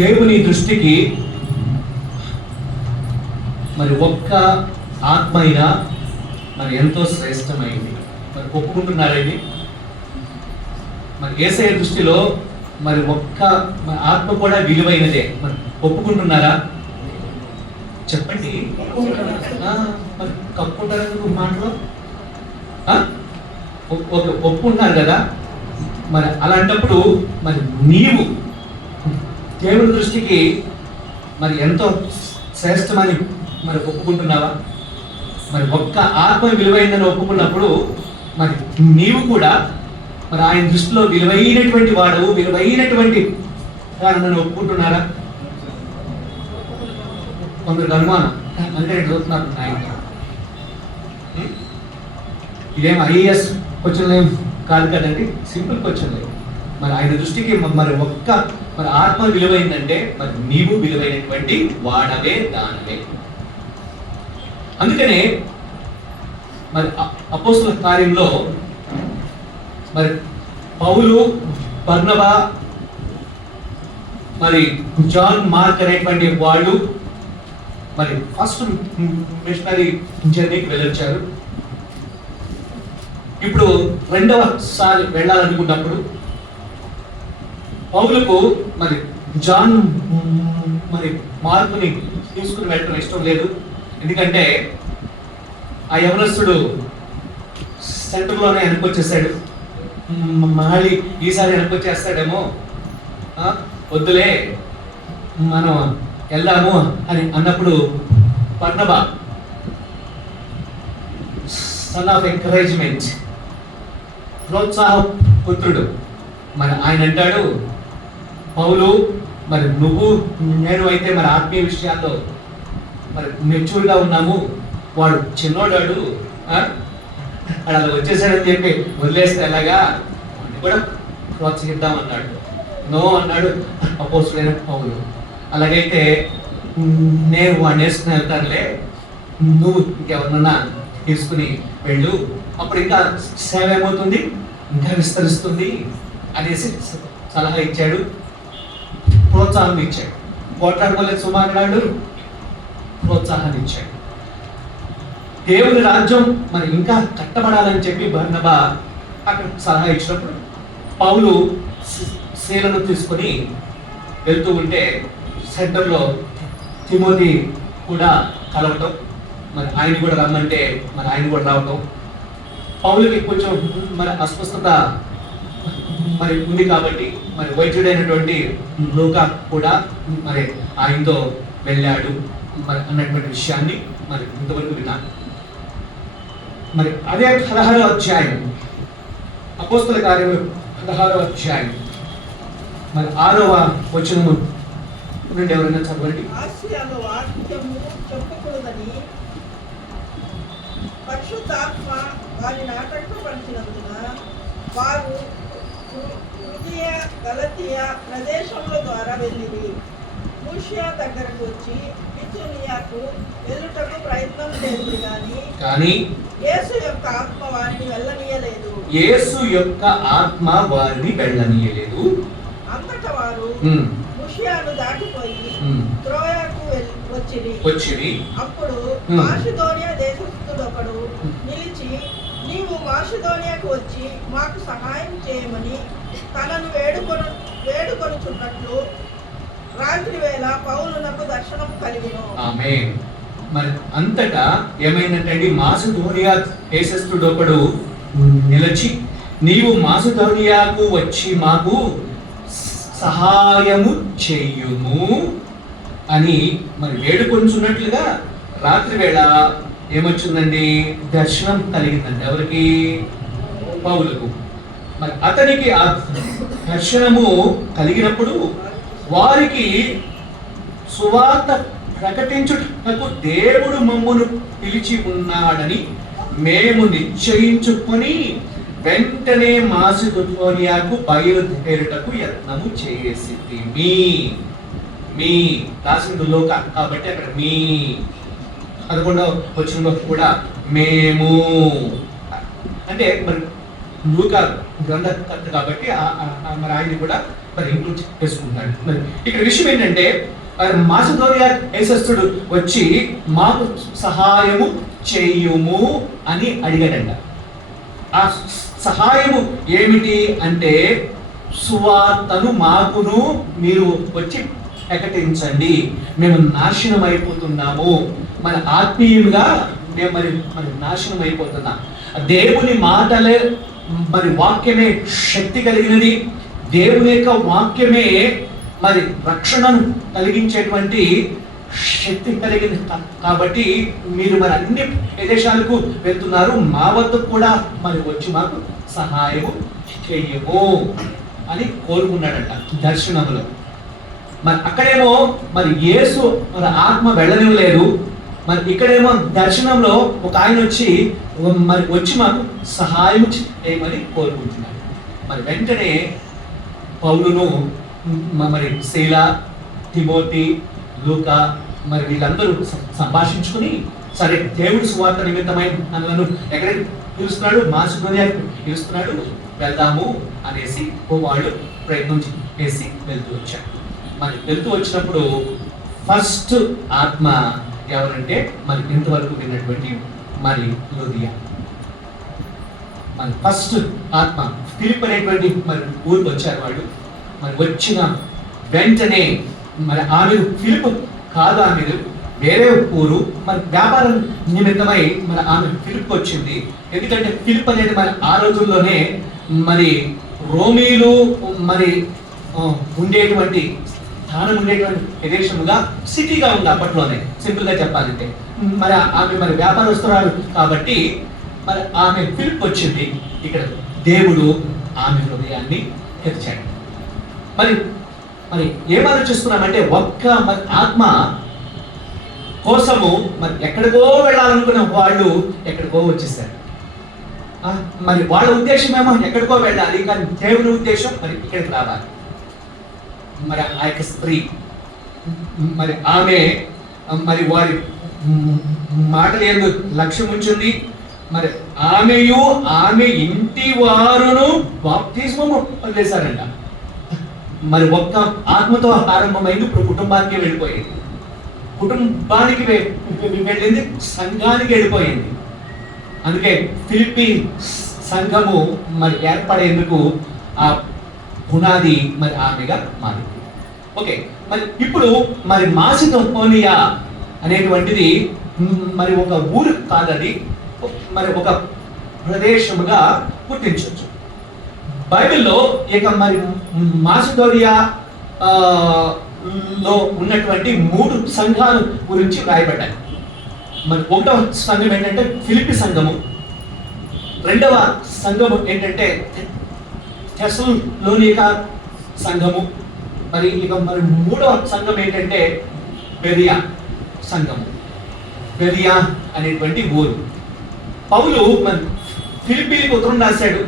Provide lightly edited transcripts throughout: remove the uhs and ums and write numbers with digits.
దేవుని దృష్టికి మరి ఒక్క ఆత్మ అయినా మరి ఎంతో శ్రేష్టమైంది. మరి ఒప్పుకుంటున్నారా ఇది? మరి యేసయ్య దృష్టిలో మరి ఒక్క ఆత్మ కూడా విలువైనదే. మరి ఒప్పుకుంటున్నారా? చెప్పండి. మరి కప్పుకుంటారు మాటలో ఒప్పుకుంటున్నారు కదా. మరి అలాంటప్పుడు మరి నీవు దేవుని దృష్టికి మరి ఎంతో శ్రేష్టమని మరి ఒప్పుకుంటున్నావా? మరి ఒక్క ఆత్మ విలువైందని ఒప్పుకున్నప్పుడు మరి నీవు కూడా మరి ఆయన దృష్టిలో విలువైనటువంటి వాడు, విలువైనటువంటి వాడని ఒప్పుకుంటున్నారా? కొందరికి అనుమానం, అంటే చదువుతున్నారు ఆయన ఇదేం ఐఏఎస్ క్వశ్చన్ ఏం కాదు కదండి, సింపుల్ క్వశ్చన్లే. మరి ఆయన దృష్టికి మరి ఒక్క మరి ఆత్మ విలువైందంటే మరి నీవు విలువైనటువంటి వాడవే, దానవే. అందుకనే మరి అపోస్తల కార్యంలో మరి పౌలు, బర్నబా, మరి జాన్ మార్క్ అనేటువంటి వాళ్ళు మరి ఫస్ట్ మిషనరీ జర్నీకి వెళ్ళొచ్చారు. ఇప్పుడు రెండవసారి వెళ్ళాలనుకున్నప్పుడు పౌలుకు మరి జాన్ మరి మార్కుని తీసుకుని వెళ్ళడం ఇష్టం లేదు. ఎందుకంటే ఆ యవనస్తుడు సెంటర్లోనే వెనకొచ్చేసాడు. మళ్ళీ ఈసారి వెనకొచ్చేస్తాడేమో, వద్దులే మనం వెళ్దాము అని అన్నప్పుడు బర్నబా, సన్ ఆఫ్ ఎంకరేజ్మెంట్, ప్రోత్సాహ పుత్రుడు, మరి ఆయన అంటాడు, పౌలు మరి నువ్వు నేను అయితే మరి ఆత్మీయ విషయాల్లో మరి మెచ్యూర్గా ఉన్నాము, వాడు చిన్నోడాడు అలా వచ్చేసాడని చెప్పి వదిలేస్తే ఎలాగా వాడిని కూడా ప్రోత్సహిద్దాం అన్నాడు. నో అన్నాడు అపోస్తులైన పౌలు. అలాగైతే నేను వాడిని వేసుకుని వెళ్తానులే, నువ్వు ఇంకెవరినన్నా తీసుకుని వెళ్ళు, అప్పుడు ఇంకా సేవ ఏమవుతుంది, ఇంకా విస్తరిస్తుంది అనేసి సలహా ఇచ్చాడు, ప్రోత్సాహం ఇచ్చాడు. పోట్లాడుకోలేదు సుమారుడు, ప్రోత్సాహాన్ని ఇచ్చాడు. దేవుని రాజ్యం మరి ఇంకా కట్టబడాలని చెప్పి బర్నబా అక్కడ సలహా ఇచ్చినప్పుడు పౌలు శీలను తీసుకొని వెళ్తూ ఉంటే సెంటర్లో తిమోతి కూడా కలవటం, మరి ఆయన కూడా రమ్మంటే మరి ఆయన కూడా రావటం, పౌలుకి కొంచెం మరి అస్వస్థత మరి ఉంది కాబట్టి మరి వైద్యుడైనటువంటి లూకా కూడా మరి ఆయనతో వెళ్ళాడు మరి అన్నటువంటి విషయాన్ని మరి ఇంతవరకు విన్నాను. మరి అదే 16వ అధ్యాయం, అపోస్తల కార్యము 16వ అధ్యాయం మరి 6వ వచనము నుండి ఎవరైనా చదవండి. ఆసియాలో వాక్యము చెప్పకూడదని పరిశుద్ధాత్మ వారిని ఆటంకపరిచినందున వారు యూదయ, గలతీయ ప్రదేశముల ద్వారా వెళ్ళిరి. మూషియా దగ్గరకు వచ్చి బితునియాకు వెళ్ళుటకు ప్రయత్నం చేసింది కానీ యేసు యొక్క ఆత్మ వారిని వెళ్ళనీయలేదు. యేసు యొక్క ఆత్మ వారిని వెళ్ళనీయలేదు. అంతటా వారు మూషియాను దాటిపోయి త్రోయకు వచ్చిరి. అప్పుడు మాసిదోనియా దేశస్థుడొకడు నిలిచి, నీవు మాసిదోనియాకు వచ్చి మాకు సహాయం చేయమని తనను వేడుకొనుచున్నట్లు రాత్రి వేళ పౌలునకు దర్శనం కలిగిను. ఆమేన్. మరి అంతటా ఏమైందంటే మాసిదోనియా దేశస్థుడొకడు నిలిచి, నీవు మాసిదోనియాకు వచ్చి మాకు సహాయము చెయ్యుము అని మరి వేడుకొంచున్నట్లుగా రాత్రి వేళ ఏమొచ్చిందండి, దర్శనం కలిగిందండి. ఎవరికి? పౌలుకు. మరి అతనికి ఆ దర్శనము కలిగినప్పుడు వారికి సువార్త ప్రకటించుటకు దేవుడు మమ్మును పిలిచి ఉన్నాడని మేము నిశ్చయించుకొని వెంటనే మాసిదోనియాకు బయలుదేరుటకు యత్నము చేసితిమి. మీ రాసింది లోక కాబట్టి అక్కడ మీ 11వ వచనంలో కూడా మేము అంటే మరి లూకా గ్రంథకర్త కాబట్టి మరి ఆయన కూడా మరి ఇంక్లూడ్ చేసుకుంటున్నాడు. మరి ఇక్కడ విషయం ఏంటంటే మాసిదోనియా దేశస్థుడు వచ్చి మాకు సహాయము చేయుము అని అడిగాడంట. ఆ సహాయము ఏమిటి అంటే సువార్తను మాకును మీరు వచ్చి ప్రకటించండి, మేము నాశనం అయిపోతున్నాము, మన ఆత్మీయులుగా మేము మరి నాశనం అయిపోతున్నాం. దేవుని మాటలే మరి వాక్యమే శక్తి కలిగినది, దేవుని యొక్క వాక్యమే మరి రక్షణను కలిగించేటువంటి శక్తి కలిగింది. కాబట్టి మీరు మరి అన్ని ప్రదేశాలకు వెళ్తున్నారు, మా వద్దకు కూడా మరి వచ్చి మాకు సహాయము చేయము అని కోరుకున్నాడంట దర్శనములో. మరి అక్కడేమో మరి యేసు మరి ఆత్మ వెళ్ళనివ్వలేదు, మరి ఇక్కడేమో దర్శనంలో ఒక ఆయన వచ్చి మాకు సహాయం చేయమని కోరుకుంటున్నాడు. మరి వెంటనే పౌలును మరి శీల, తిమోతి, లూకా మరి వీళ్ళందరూ సంభాషించుకుని సరే దేవుడి సువార్త నిమిత్తమై నన్ను ఎక్కడికి పిలుస్తున్నాడు, మాసిదోనియాకి పిలుస్తున్నాడు, వెళ్దాము అనేసి వాళ్ళు ప్రయత్నం చేసి వెళ్తూ వచ్చాడు. మరి వెళ్తూ వచ్చినప్పుడు ఫస్ట్ ఆత్మ ఎవరంటే మరి ఇంతవరకు విన్నటువంటి మరి లుదియా. మరి ఫస్ట్ ఆత్మ ఫిలిప్ అనేటువంటి మరి ఊరికి వచ్చారు వాళ్ళు. మరి వచ్చిన వెంటనే మరి ఆమె ఫిలిప్ కాదు, ఆమె వేరే ఊరు, మరి వ్యాపారం నిమిత్తమై మరి ఆమె ఫిలిప్ వచ్చింది. ఎందుకంటే ఫిలిప్ అనేది మరి ఆ రోజుల్లోనే మరి రోమీలు మరి ఉండేటువంటి స్థానం ఉండేటువంటి ప్రదేశముగా సిటీగా ఉంది అప్పట్లోనే, సింపుల్ గా చెప్పాలంటే. మరి ఆమె మరి వ్యాపారస్తురాలు కాబట్టి మరి ఆమె ఫిలిప్ వచ్చింది. ఇక్కడ దేవుడు ఆమె హృదయాన్ని తెరిచాడు. మరి మరి ఏం ఆలోచిస్తున్నామంటే ఒక్క మరి ఆత్మ కోసము మరి ఎక్కడికో వెళ్ళాలనుకున్న వాళ్ళు ఎక్కడికో వచ్చేసారు. మరి వాళ్ళ ఉద్దేశం ఏమో ఎక్కడికో వెళ్ళాలి, కానీ దేవుని ఉద్దేశం మరి ఇక్కడికి రావాలి. మరి ఆ యొక్క స్త్రీ మరి ఆమె మరి వారి మాటలు ఏదో లక్ష్యం ఉంచింది. మరి ఆమె ఇంటి వారును బాప్తిస్మము వదిలేశారంట. మరి ఒక్క ఆత్మతో ఆరంభమైంది, ఇప్పుడు కుటుంబానికి వెళ్ళిపోయింది, కుటుంబానికి వెళ్ళింది, సంఘానికి వెళ్ళిపోయింది. అందుకే ఫిలిప్పీ సంఘము మరి ఏర్పడేందుకు ఆ పునాది మరి ఆమెగా మారింది. ఓకే, మరి ఇప్పుడు మరి మాసిదోనియా అనేటువంటిది మరి ఒక ఊరు కాదది, మరి ఒక ప్రదేశముగా గుర్తించవచ్చు. బైబిల్లో ఇక మరి మాసిదోనియా లో ఉన్నటువంటి 3 సంఘాల గురించి రాయబడ్డాయి. మరి ఒకటవ సంఘం ఏంటంటే ఫిలిప్పీ సంఘము, రెండవ సంఘము ఏంటంటే థెస్సలోనిక సంఘము, మరి ఇక మరి మూడవ సంఘం ఏంటంటే బెరియా సంఘము. బెరియా అనేటువంటి ఊరు. పౌలు మరి ఫిలిప్పీకి ఉత్తరం రాశాడు,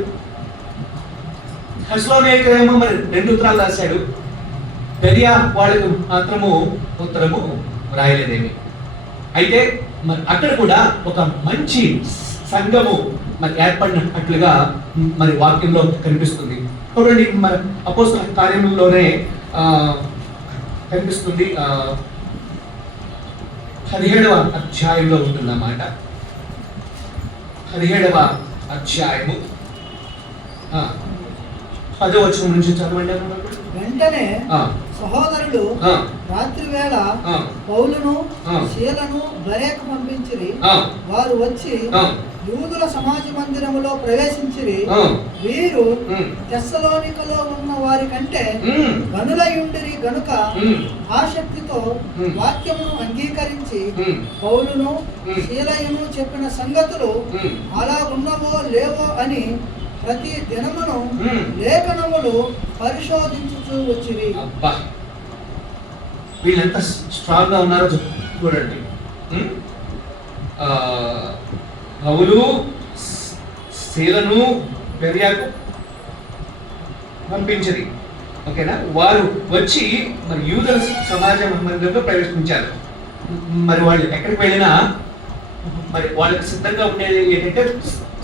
థెస్సలోనిక ఏమో మరి 2 ఉత్తరాలు రాశాడు, బెరియా వాళ్ళకు మాత్రము ఉత్తరము రాయలేదేమి. అయితే మరి అక్కడ కూడా ఒక మంచి సంఘము మరి ఏర్పడినట్లుగా మరి వాక్యంలో కనిపిస్తుంది. చూడండి, మరి అపోస్తల కార్యములోనే కనిపిస్తుంది, 17వ అధ్యాయంలో ఉంటుందన్నమాట. 17వ అధ్యాయము 10వ వచనం నుంచి చదవండి. వెంటనే సహోదరులు రాత్రి వేళ పౌలును శీలను బెరేకు పంపించిరి. వారు వచ్చి యూదుల సమాజ మందిరములో ప్రవేశించిరి. వీరు తెస్సలోనికలో ఉన్న వారి కంటే గనులయుండిరి గనుక ఆసక్తితో వాక్యమును అంగీకరించి పౌలును శీలయును చెప్పిన సంగతులు అలా ఉన్నవో లేవో అని ప్రతి దినమును లేఖనములు పరిశోధించుచూ వచ్చిరి. వీళ్ళెంత స్ట్రాంగ్ గా ఉన్నారో చూడండి. పౌలు శీలను బెరియాకు పంపించింది. ఓకేనా, వారు వచ్చి మరి యూదుల సమాజ మందిరంలో ప్రవేశించారు. మరి వాళ్ళు ఎక్కడికి వెళ్ళినా మరి వాళ్ళకి సిద్ధంగా ఉండేది ఏంటంటే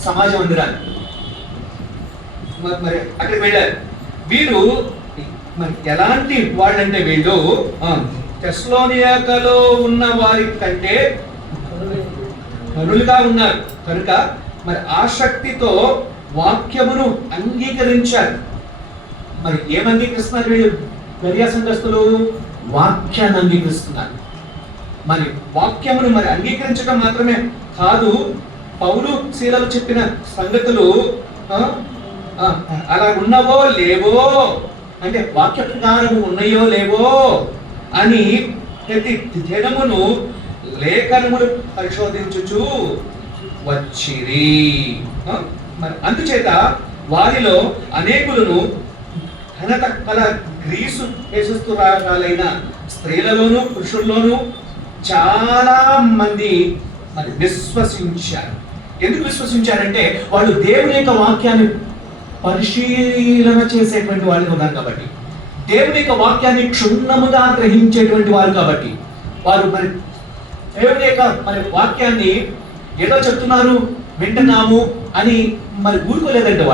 సమాజ మందిరాలు. మరి అక్కడికి వెళ్ళారు. వీరు మరి ఎలాంటి వాళ్ళంటే వీళ్ళు తెస్సలోనికలో ఉన్న వారి కంటే కరులుగా ఉన్నారు కనుక మరి ఆసక్తితో వాక్యమును అంగీకరించారు. మరి ఏం అంగీకరిస్తున్నారు వీళ్ళు? బెరియా సంఘస్థులు వాక్యాన్ని అంగీకరిస్తున్నారు. మరి వాక్యమును మరి అంగీకరించడం మాత్రమే కాదు, పౌలు శీలలు చెప్పిన సంగతులు అలా ఉన్నవో లేవో, అంటే వాక్య ప్రకారం ఉన్నాయో లేవో అని ప్రతి దినమును లేఖనములు పరిశోధించుచు వచ్చిరి. మరి అందుచేత వారిలో అనేకులను ఘనత కల గ్రీసు దేశస్తురాలైన స్త్రీలలోను పురుషుల్లోనూ చాలా మంది మరి విశ్వసించారు. ఎందుకు విశ్వసించారంటే వాళ్ళు దేవుని యొక్క వాక్యాన్ని పరిశీలన చేసేటువంటి వాళ్ళు ఉన్నారు కాబట్టి, దేవుని యొక్క వాక్యాన్ని క్షుణ్ణముగా గ్రహించేటువంటి వారు కాబట్టి, వారు మరి దేవుని యొక్క మరి వాక్యాన్ని ఏదో చెప్తున్నారు వింటున్నాము అని మరి ఊరుకోలేదంటే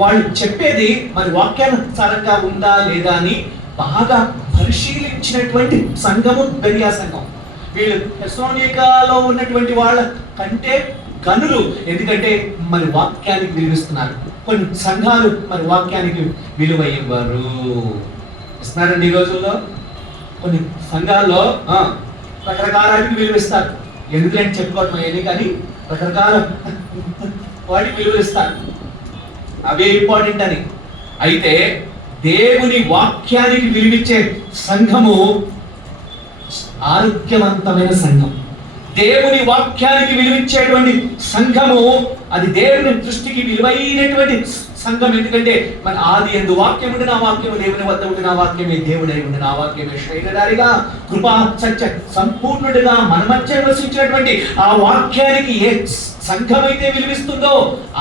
వాళ్ళు చెప్పేది మరి వాక్యానుసారంగా ఉందా లేదా అని బాగా పరిశీలించినటువంటి సంఘము బెరియా సంఘం. వీళ్ళు తెస్సలోనికలో ఉన్నటువంటి వాళ్ళ కంటే గనులు, ఎందుకంటే మరి వాక్యానికి విలువిస్తున్నారు. కొన్ని సంఘాలు మరి వాక్యానికి విలువ ఇవ్వరు. ఇస్తున్నారండి ఈ రోజుల్లో. కొన్ని సంఘాల్లో రకరకాలకి విలువిస్తారు. ఎందుకంటే చెప్పుకోవటం ఏది కానీ రకరకాల వాటికి విలువిస్తారు, అవే ఇంపార్టెంట్ అని. అయితే దేవుని వాక్యానికి విలువిచ్చే సంఘము ఆరోగ్యవంతమైన సంఘం. దేవుని వాక్యానికి విలువించేటువంటి సంఘము అది దేవుని దృష్టికి విలువైనటువంటి సంఘం. ఎందుకంటే మన ఆది యందు వాక్యం ఉండి, నా వాక్యము దేవుని వద్ద ఉండి, నా వాక్యమే దేవుడై ఉండి, నా వాక్యమే శైలధారిగా కృపా సత్య సంపూర్ణుడిగా మన మధ్య నివసించినటువంటి ఆ వాక్యానికి ఏ సంఘం అయితే విలువిస్తుందో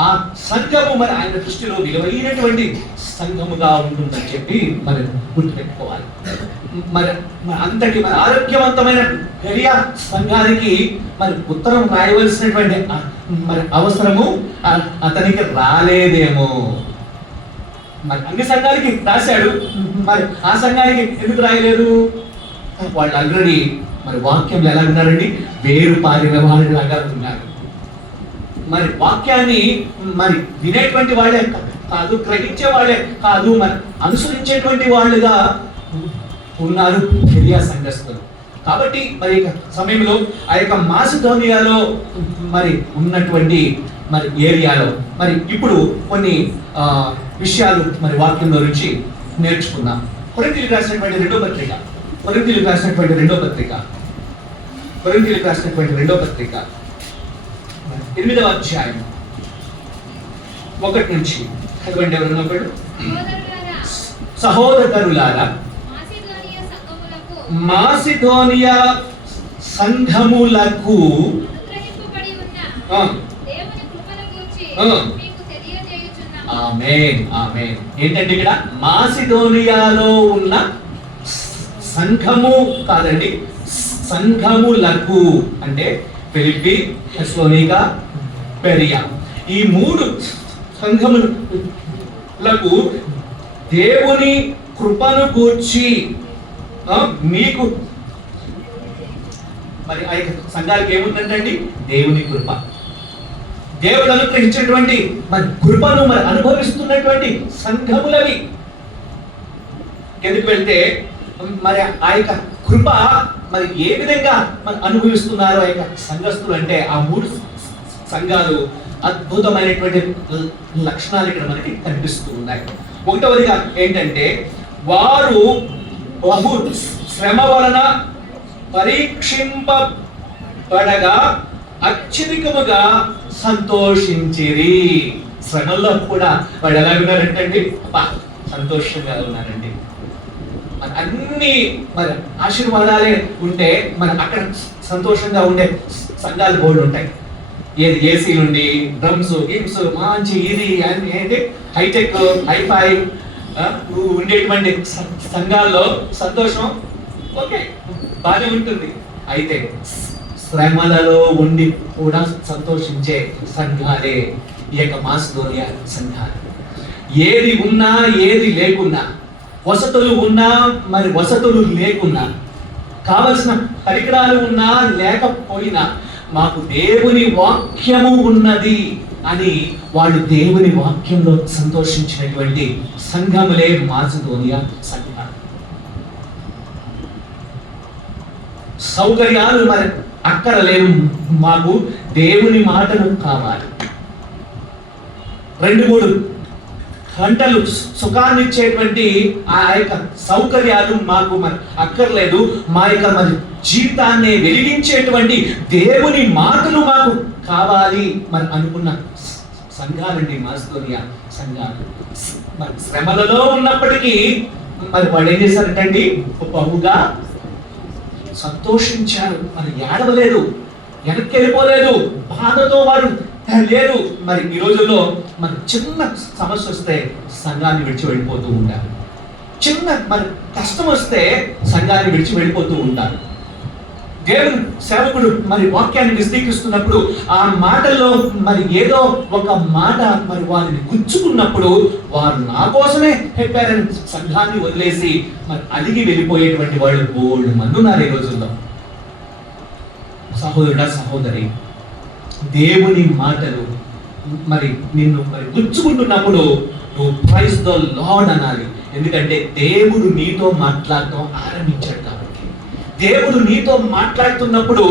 ఆ సంఘము మరి ఆయన దృష్టిలో విలువైనటువంటి సంఘముగా ఉంటుందని చెప్పి మరి గుర్తుపెట్టుకోవాలి. మరి అంతటి మరి ఆరోగ్యవంతమైన బెరియా సంఘానికి మరి ఉత్తరం రాయవలసినటువంటి మరి అవసరము అతనికి రాలేదేమో. మరి అన్ని సంఘాలకి రాశాడు, మరి ఆ సంఘానికి ఎందుకు రాయలేదు? వాళ్ళు ఆల్రెడీ మరి వాక్యంలో ఎలా ఉన్నారండి? వేరు పారిన వాళ్ళలాగా ఉన్నారు. మరి వాక్యాన్ని మరి వినేటువంటి వాళ్ళే కాదు, గ్రహించే వాళ్ళే కాదు, మరి అనుసరించేటువంటి వాళ్ళుగా ఉన్నారు బెరియా సంఘస్థులు. కాబట్టి మరి సమయంలో ఆ యొక్క మాసిదోనియాలో మరి ఉన్నటువంటి మరి ఏరియాలో మరి ఇప్పుడు కొన్ని విషయాలు మరి వాక్యంలో నుంచి నేర్చుకుందాం. కొరింథీయులకు రాసినటువంటి రెండో పత్రిక 8వ అధ్యాయం 1 నుంచి చదవండి. ఎవరన్నా ఒకడు. సహోదరులారా, మాసిదోనియా సంఘములకు ఆమేన్ ఆమేన్. ఏంటంటే ఇక్కడ మాసిదోనియాలో ఉన్న సంఘము కాదండి, సంఘములకు అంటే ఫిలిప్పి, తెస్సలోనిక, బెరియా, ఈ 3 సంఘములకు దేవుని కృపను గూర్చి మీకు మరి ఆ సంఘాలకు ఏముందండి? దేవుని కృప, దేవుడు అనుగ్రహించినటువంటి మరి కృపను మరి అనుభవిస్తున్నటువంటి సంఘములవి. ఎందుకు వెళ్తే మరి ఆ యొక్క కృప మరి ఏ విధంగా మరి అనుభవిస్తున్నారు ఆ యొక్క సంఘస్థులు అంటే ఆ 3 సంఘాలు అద్భుతమైనటువంటి లక్షణాలు ఇక్కడ మనకి కనిపిస్తూ ఉన్నాయి. 1వదిగా ఏంటంటే వారు బహు శ్రమ వలన పరీక్షింపబడగా అత్యధికముగా సంతోషించిరి. శ్రమల్లో కూడా వాళ్ళు ఎలా ఉన్నారంటే సంతోషంగా ఉన్నారండి. మరి అన్ని మరి ఆశీర్వాదాలే ఉంటే మరి అక్కడ సంతోషంగా ఉండే సంఘాలు బోర్డు ఉంటాయి. ఏది ఏసీ నుండి డ్రమ్స్ గిమ్స్ మంచి ఇది ఏంటి హైటెక్ హైఫై ఉండేటువంటి సంఘాల్లో సంతోషం ఓకే బాగానే ఉంటుంది. అయితే శ్రమలలో ఉండి కూడా సంతోషించే సంఘాలే ఈ యొక్క మాసిదోనియా సంఘాలు. ఏది ఉన్నా ఏది లేకున్నా వసతులు ఉన్నా మరి వసతులు లేకున్నా, కావలసిన పరికరాలు ఉన్నా లేకపోయినా మాకు దేవుని వాక్యము ఉన్నది అని వాళ్ళు దేవుని వాక్యంలో సంతోషించినటువంటి సంఘములే మాసిదోనియా సంఘం. సౌకర్యాలు మరి అక్కరలేవు, మాకు దేవుని మాటలు కావాలి. 2-3 గంటలు సుఖాన్ని ఇచ్చేటువంటి ఆ యొక్క సౌకర్యాలు మాకు మరి అక్కర్లేదు. మా యొక్క మరి జీవితాన్ని వెలిగించేటువంటి దేవుని మాటలు మాకు కావాలి మరి అనుకున్న సంఘాలండి మాసిదోనియా సంఘాలు. మరి శ్రమలలో ఉన్నప్పటికీ మరి వాళ్ళు ఏం చేశారంటండి, బహుగా సంతోషించారు. మరి ఏడవలేదు, వెనక్కి వెళ్ళిపోలేదు, బాధతో వారు లేరు. మరి ఈ రోజుల్లో మరి చిన్న సమస్య వస్తే సంఘాన్ని విడిచి వెళ్ళిపోతూ ఉంటారు. చిన్న మరి కష్టం వస్తే సంఘాన్ని విడిచి వెళ్ళిపోతూ ఉంటారు. దేవుని సేవకుడు మరి వాక్యాన్ని విస్తీకరిస్తున్నప్పుడు ఆ మాటల్లో మరి ఏదో ఒక మాట మరి వారిని గుచ్చుకున్నప్పుడు వారు నా కోసమే చెప్పారని సంఘాన్ని వదిలేసి మరి అలిగి వెళ్ళిపోయేటువంటి వాళ్ళు బోల్డ్ మంది ఉన్నారు ఈ రోజుల్లో. సహోదరుడా, సహోదరి, దేవుని మాటలు మరి నిన్ను మరి గుచ్చుకుంటున్నప్పుడు నువ్వు ప్రైజ్ ద లార్డ్ అనాలి. ఎందుకంటే దేవుడు నీతో మాట్లాడటం ఆరంభించాడు కాబట్టి. దేవుడు నీతో మాట్లాడుతున్నప్పుడు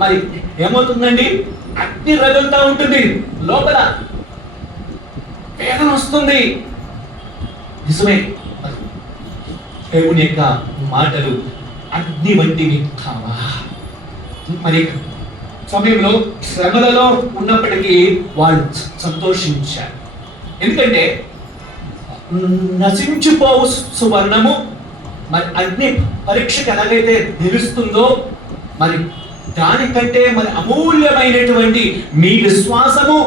మరి ఏమవుతుందండి, అగ్ని రగులుతా ఉంటుంది, లోపల వేదన వస్తుంది. నిజమే, దేవుని యొక్క మాటలు అగ్ని వంటివి కావా. మరి సమయంలో శ్రమలలో ఉన్నప్పటికీ వాళ్ళు సంతోషించారు. ఎందుకంటే నశించిపోవు సువర్ణము మరి అగ్ని పరీక్షకు ఎలాగైతే నిలుస్తుందో మరి దానికంటే మరి అమూల్యమైనటువంటి మీ విశ్వాసము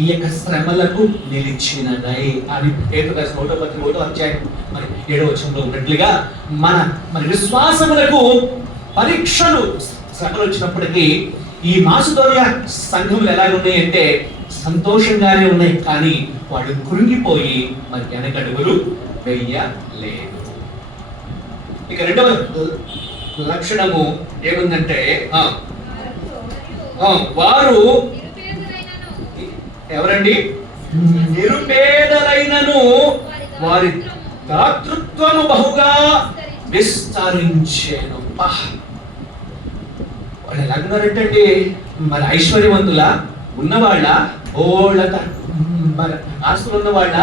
ఈ యొక్క శ్రమలకు నిలిచినదై అని పేతురు రాసిన 1 అధ్యాయం మరి 7వ వచనంలో ఉన్నట్లుగా మరి విశ్వాసములకు పరీక్షలు శ్రమలు వచ్చినప్పటికీ ఈ మాసిదోనియా సంఘములు ఎలా ఉన్నాయంటే సంతోషంగానే ఉన్నాయి, కానీ వాళ్ళు కృంగిపోయి మరి వెనకడుగులు వెయ్యలేదు. ఇక 2వ లక్షణము ఏముందంటే వారు ఎవరండి, నిరుపేదలైనను వారి దాతృత్వము బహుగా విస్తరించేను. వాళ్ళు ఎలా ఉన్నారంటే మరి ఐశ్వర్యవంతుల ఉన్నవాళ్ళ, ఓళ్ళక మరి ఆస్తులు ఉన్నవాళ్ళ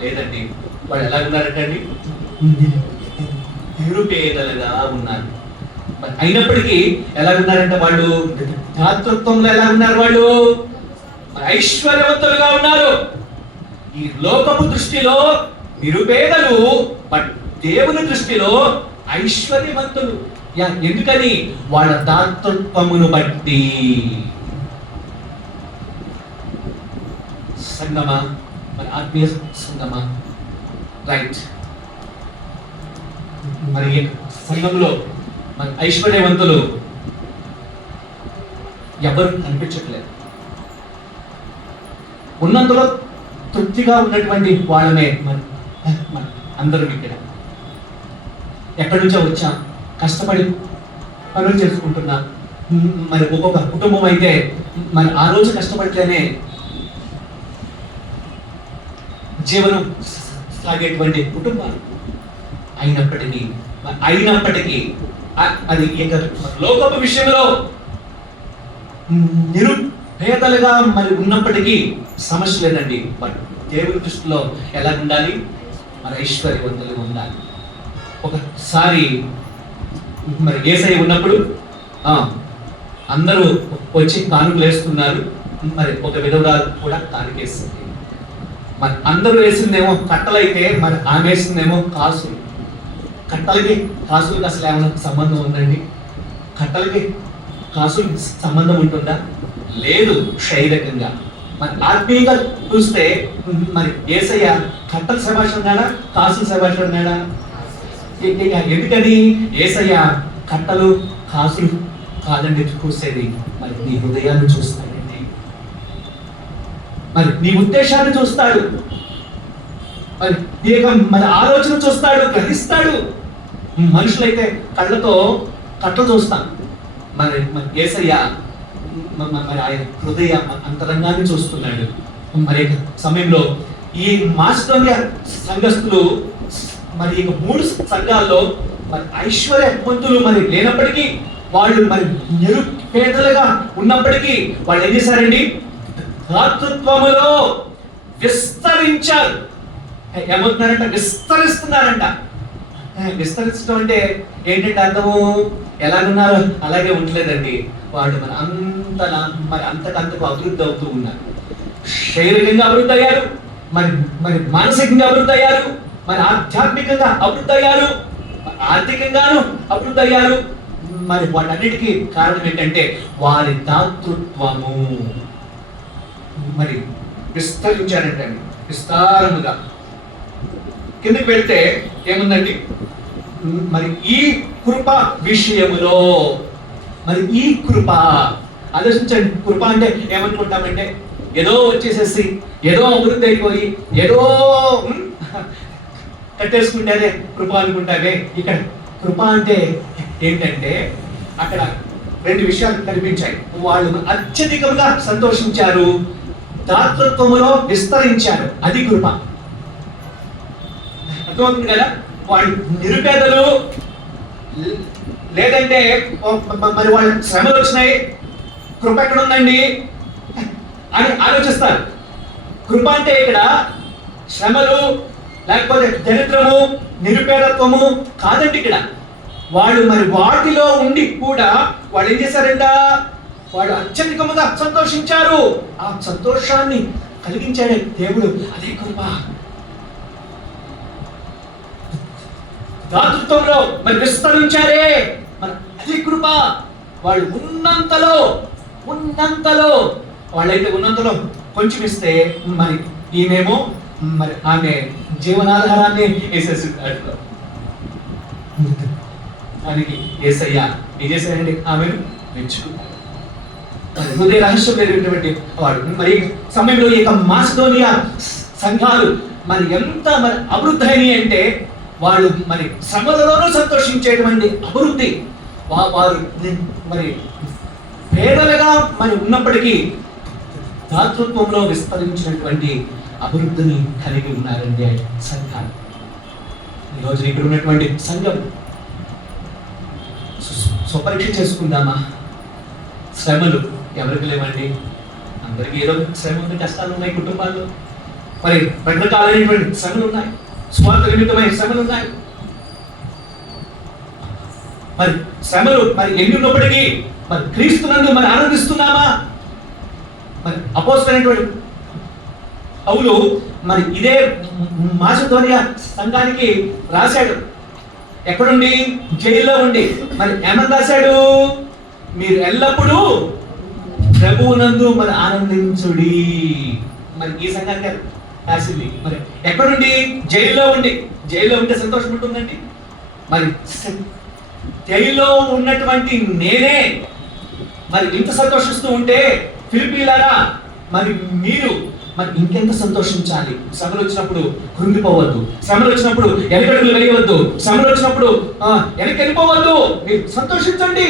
లేదండి. వాళ్ళు ఎలా ఉన్నారంటే నిరుపేదలుగా ఉన్నారు. మరి అయినప్పటికీ ఎలా ఉన్నారంటే వాళ్ళు దాతృత్వంలో ఎలా ఉన్నారు, వాళ్ళు ఐశ్వర్యవంతులుగా ఉన్నారు. ఈ లోకపు దృష్టిలో నిరుపేదలు, బట్ దేవుని దృష్టిలో ఐశ్వర్యవంతులు. ఎందుకని? వాళ్ళ దాతృత్వమును బట్టి. సంగమా, మరి ఆత్మీయ సంగమా, రైట్. మరి సంఘంలో మరి ఐశ్వర్యవంతులు ఎవరు కనిపించట్లేదు. ఉన్నంతలో తృప్తిగా ఉన్నటువంటి వాళ్ళనే మరి అందరూ ఇక్కడ ఎక్కడి నుంచో వచ్చాం, కష్టపడి పనులు చేసుకుంటున్నా. మరి ఒక్కొక్క కుటుంబం అయితే మరి ఆ రోజు కష్టపడితేనే జీవనం సాగేటువంటి కుటుంబాలు. అయినప్పటికీ అది లోకపు విషయంలో నిరుపేదలుగా మరి ఉన్నప్పటికీ సమస్య లేదండి. బట్ దేవుని దృష్టిలో ఎలా ఉండాలి? మరి ఐశ్వర్యవంతులుగా ఉండాలి. ఒకసారి మరి యేసయ్య ఉన్నప్పుడు అందరూ వచ్చి కానుకలు వేస్తున్నారు. మరి ఒక విధవరాలు కూడా కానుకేస్తుంది. మరి అందరూ వేసిందేమో కట్టలైతే మరి ఆమె వేసిందేమో కాసులు. కట్టలకి కాసులకి అసలు ఏమైనా సంబంధం ఉందండి? కట్టలకి కాసులు సంబంధం ఉంటుందా? లేదు. శారీరకంగా మరి ఆత్మీయంగా చూస్తే మరి యేసయ్య కట్టల శభాష్ అన్నాడా, కాసుల శభాష్ అన్నాడా? ఎందుకని? యేసయ్య కట్టలు కాసులు కాదండి చూసేది, మరి నీ హృదయాన్ని చూస్తాడండి. మరి నీ ఉద్దేశాన్ని చూస్తాడు. మరి ఈ యొక్క మన ఆలోచన చూస్తాడు, గ్రహిస్తాడు. మనుషులైతే కళ్ళతో కట్టలు చూస్తాం, మరి యేసయ్య మరి ఆయన హృదయ అంతరంగాన్ని చూస్తున్నాడు. మరి సమయంలో ఈ మాసిదోనియా సంఘస్థులు మరి ఇక 3 సంఘాల్లో మరి ఐశ్వర్యవంతులు మరి లేనప్పటికీ, వాళ్ళు మరి నిరుపేదలుగా ఉన్నప్పటికీ వాళ్ళు ఏం చేశారండి? దాతృత్వములో విస్తరించారు. ఏమవుతున్నారంట? విస్తరిస్తున్నారంట. విస్తరించడం అంటే ఏంటంటే అర్థము? ఎలాగున్నారు అలాగే ఉండలేదండి. వాళ్ళు మరి అంతకంతకు అభివృద్ధి అవుతూ ఉన్నారు. శారీరకంగా అభివృద్ధి అయ్యారు, మరి మానసికంగా అభివృద్ధి అయ్యారు, మరి ఆధ్యాత్మికంగా అభివృద్ధి అయ్యారు, ఆర్థికంగాను అభివృద్ధి అయ్యారు. మరి వాటన్నిటికీ కారణం ఏంటంటే వారి దాతృత్వము. మరి విస్తరించారంటే విస్తారముగా. కిందకి వెళ్తే ఏముందండి? మరి ఈ కృప విషయములో, మరి ఈ కృప ఆలోచించండి. కృప అంటే ఏమనుకుంటామంటే ఏదో వచ్చేసేసి ఏదో అభివృద్ధి అయిపోయి ఏదో కట్టేసుకుంటేనే కృప అనుకుంటావే. ఇక్కడ కృప అంటే ఏంటంటే అక్కడ 2 విషయాలు కనిపించాయి. వాళ్ళు అత్యధికంగా సంతోషించారు, దాతృత్వములో విస్తరించారు. అది కృప. అర్థమవుతుంది కదా? వాళ్ళు నిరుపేదలు, లేదంటే మరి వాళ్ళ శ్రమలు వచ్చినాయి, కృప ఎక్కడ ఉందండి అని ఆలోచిస్తారు. కృప అంటే ఇక్కడ శ్రమలు లేకపోతే దరిద్రము, నిరుపేదత్వము కాదండి. ఇక్కడ వాళ్ళు మరి వాటిలో ఉండి కూడా వాళ్ళు ఏం చేశారంట? వాళ్ళు అత్యధికముగా సంతోషించారు. ఆ సంతోషాన్ని కలిగించాడే దేవుడు. అదే కృప. దాతృత్వంలో మరి విస్తరించారే, మరి అదే కృప. వాళ్ళు ఉన్నంతలో వాళ్ళైతే ఉన్నంతలో కొంచెం ఇస్తే మరి ఈమెమో మరి ఆమె జీవనాధారాన్ని వేసేసింది. దానికి యేసయ్య ఏం చేశారండి? ఆమెను మెచ్చుకున్నాడు. హృదయ రహస్యం లేనటువంటి వాడు. మరి సమయంలో ఈ యొక్క మాసిదోనియా సంఘాలు మరి ఎంత మరి అభివృద్ధి అయినాయి అంటే వాళ్ళు మరి శ్రమలలోనూ సంతోషించేటువంటి అభివృద్ధి. వారు మరి పేదలుగా మరి ఉన్నప్పటికీ దాతృత్వంలో విస్తరించినటువంటి అభివృద్ధిని కలిగి ఉన్నారండి సంఘాలు. ఈరోజు ఇక్కడ ఉన్నటువంటి సంఘం స్వపరీక్ష చేసుకుందామా? శ్రమలు ఎవరికి లేవండి? అందరికీ ఏదో శ్రమ ఉంది, కష్టాలు ఉన్నాయి కుటుంబాల్లో. మరి రకరకాలైనటువంటి శ్రమలు ఉన్నాయి, స్వార్థ నిమిత్తమైన శ్రమలు ఉన్నాయి. మరి శ్రమలు మరి ఎన్ని ఉన్నప్పటికీ మరి క్రీస్తునందు మరి ఆనందిస్తున్నామా? మరి అపోస్తలుడైనటువంటి పౌలు మరి ఇదే మాసిదోనియా సంఘానికి రాశాడు. ఎక్కడుండి? జైల్లో ఉండి. మరి ఏమని రాశాడు? మీరు ఎల్లప్పుడూ ప్రభువునందు మరి ఆనందించుడి. మరి ఈ సంఘానికి రాసింది. మరి ఎక్కడుండి? జైల్లో ఉండి. జైల్లో ఉంటే సంతోషం ఉంటుందండి. మరి జైల్లో ఉన్నటువంటి నేనే మరి ఇంత సంతోషిస్తూ ఉంటే ఫిలిప్పీయులారా మరి మీరు మరి ఇంకెంత సంతోషించాలి. శ్రమలు వచ్చినప్పుడు కృంగిపోవద్దు, శ్రమలు వచ్చినప్పుడు వెనకడుగులు వేయవద్దు, శ్రమలు వచ్చినప్పుడు వెనకెళ్ళిపోవద్దు, మీరు సంతోషించండి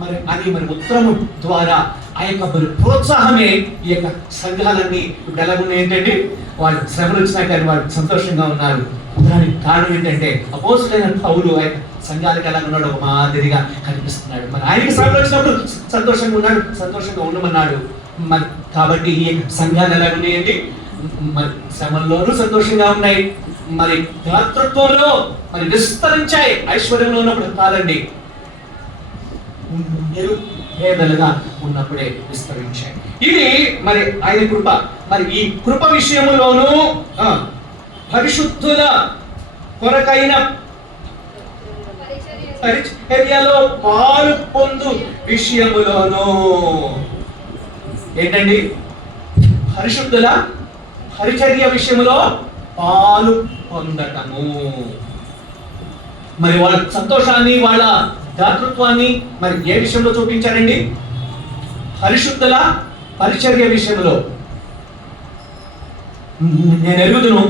మరి అని మరి ఉత్తరము ద్వారా ఆ యొక్క మరి ప్రోత్సాహమే ఈ యొక్క సంఘాలన్నీ ఇప్పుడు ఎలా ఉన్నాయి ఏంటంటే వాళ్ళు శ్రమలు వచ్చినా కానీ వాళ్ళు సంతోషంగా ఉన్నారు. దానికి కారణం ఏంటంటే అపోస్తలుడైన పౌలు ఆ యొక్క సంఘాలకు ఎలా ఉన్నాడు? ఒక మాదిరిగా కనిపిస్తున్నాడు. మరి ఆయనకి శ్రమలు వచ్చినప్పుడు సంతోషంగా ఉన్నాడు, సంతోషంగా ఉండమన్నాడు. మరి కాబట్టి ఈ సంఘాలు ఎలా ఉన్నాయండి? మరి శ్రమల్లోనూ సంతోషంగా ఉన్నాయి, మరి దాతృత్వంలో మరి విస్తరించాయి. ఐశ్వర్యంలో ఉన్నప్పుడు కాదండి, నిరుపేదలుగా ఉన్నప్పుడే విస్తరించాయి. ఇది మరి ఆయన కృప. మరి ఈ కృప విషయములోనూ పరిశుద్ధుల కొరకైన పరిచర్యలో పాలు పొందు విషయములోనూ ఏంటండి? పరిశుద్ధుల పరిచర్య విషయములో పాలు పొందటము. మరి వాళ్ళ సంతోషాన్ని, వాళ్ళ దాతృత్వాన్ని మరి ఏ విషయంలో చూపించారండి? పరిశుద్ధుల పరిచర్య విషయంలో. నేను ఎరుగుదును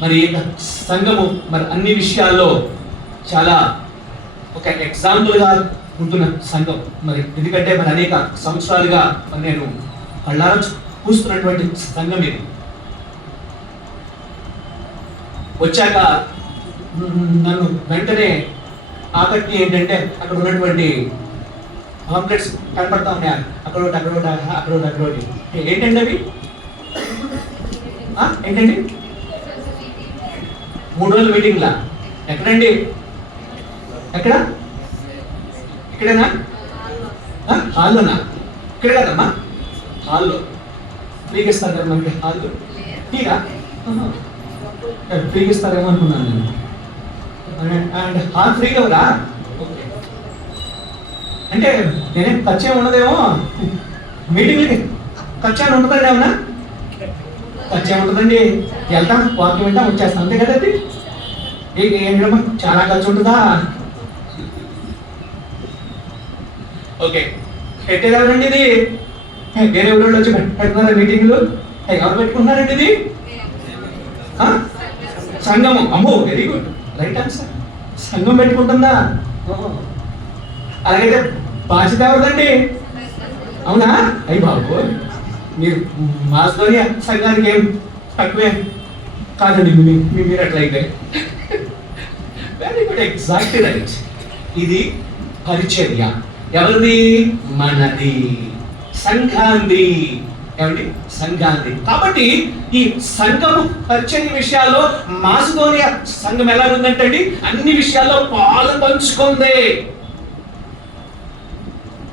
మరి ఈ సంఘము మరి అన్ని విషయాల్లో చాలా ఒక ఎగ్జాంపుల్గా ఉంటున్న సంఘం. మరి ఎందుకంటే మరి అనేక సంవత్సరాలుగా మరి నేను కళ్ళారా చూస్తున్నటువంటి సంఘం ఇది. వచ్చాక నన్ను వెంటనే ఆకట్టి ఏంటంటే అక్కడ ఉన్నటువంటి పాంప్లెట్స్ కనపడతా ఉన్నాయి. అక్కడ ఒకటి, అక్కడ ఒకటి, అక్కడ ఒకటి, అక్కడ ఒకటి. ఏంటండి అవి? ఏంటండి? 3 రోజుల మీటింగ్లా? ఎక్కడండి? ఎక్కడ? ఇక్కడేనా? హాల్లోనా? ఇక్కడ కదమ్మా, హాల్లో ఫ్రీగా ఇస్తారు కదా మనకి. హాల్లో ఫ్రీగా ఫ్రీగా ఇస్తారేమో అనుకున్నాను నేను. అండ్ హాల్ ఫ్రీగా రా. ఓకే, అంటే నేనేం ఖర్చు ఏమి ఉండదేమో, మీటింగ్లకి ఖర్చు ఏమి ఉంటుందండి? ఏమన్నా ఖర్చు ఏమి ఉంటుందండి? వెళ్తాం, వాకింగ్ వెళ్తాం, వచ్చేస్తాం, అంతే కదండి. ఏంటమ్మా చాలా ఖర్చు ఉంటుందా? ఓకే, పెట్టేది ఎవరండి ఇది? వేరే ఊళ్ళో వచ్చి పెట్టుకున్నారా మీటింగ్లు? ఎవరు పెట్టుకుంటున్నారండి ఇది? సంఘము. అమ్మో, వెరీ గుడ్, రైట్ ఆన్సర్. సంఘం పెట్టుకుంటుందా? అలాగైతే బాధ్యత ఎవరిదండి? అవునా? అయ్యి బాబు, మీరు మాస్లోని సంఘానికి ఏం తక్కువే కాదండి. మీరు అట్లయితే వెరీ గుడ్, ఎగ్జాక్ట్లీ రైట్. ఇది పరిచర్య. ఎవరిది? మనది, సంఘాంది. ఏమండి? సంఘాంది. కాబట్టి ఈ సంఘము పరిచర్య విషయాల్లో మాసిదోనియా సంఘం ఎలా ఉందంటే అండి, అన్ని విషయాల్లో పాలు పంచుకుంది.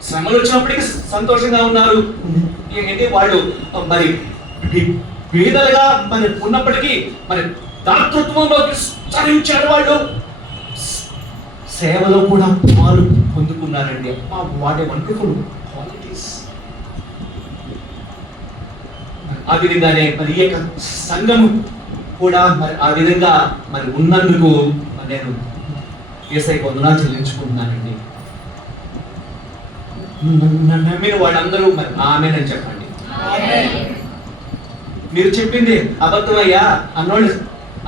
శ్రమలు వచ్చినప్పటికీ సంతోషంగా ఉన్నారు. ఏంటి వాళ్ళు మరి పేదలుగా మరి ఉన్నప్పటికీ మరి దాతృత్వంలో విస్తరించారు. వాళ్ళు సేవలో కూడా పాలు పొందుకున్నారండి. What a wonderful qualities. ఆ విధంగానే మరి ఈ యొక్క సంఘము కూడా మరి ఆ విధంగా మరి ఉన్నందుకు నేను యేసయ్యకు వందనాలు చెల్లించుకుంటున్నానండి. నమ్మిన వాళ్ళందరూ మరి ఆమేనని చెప్పండి. మీరు చెప్పింది అబద్ధమయ్యా అన్నోళ్ళు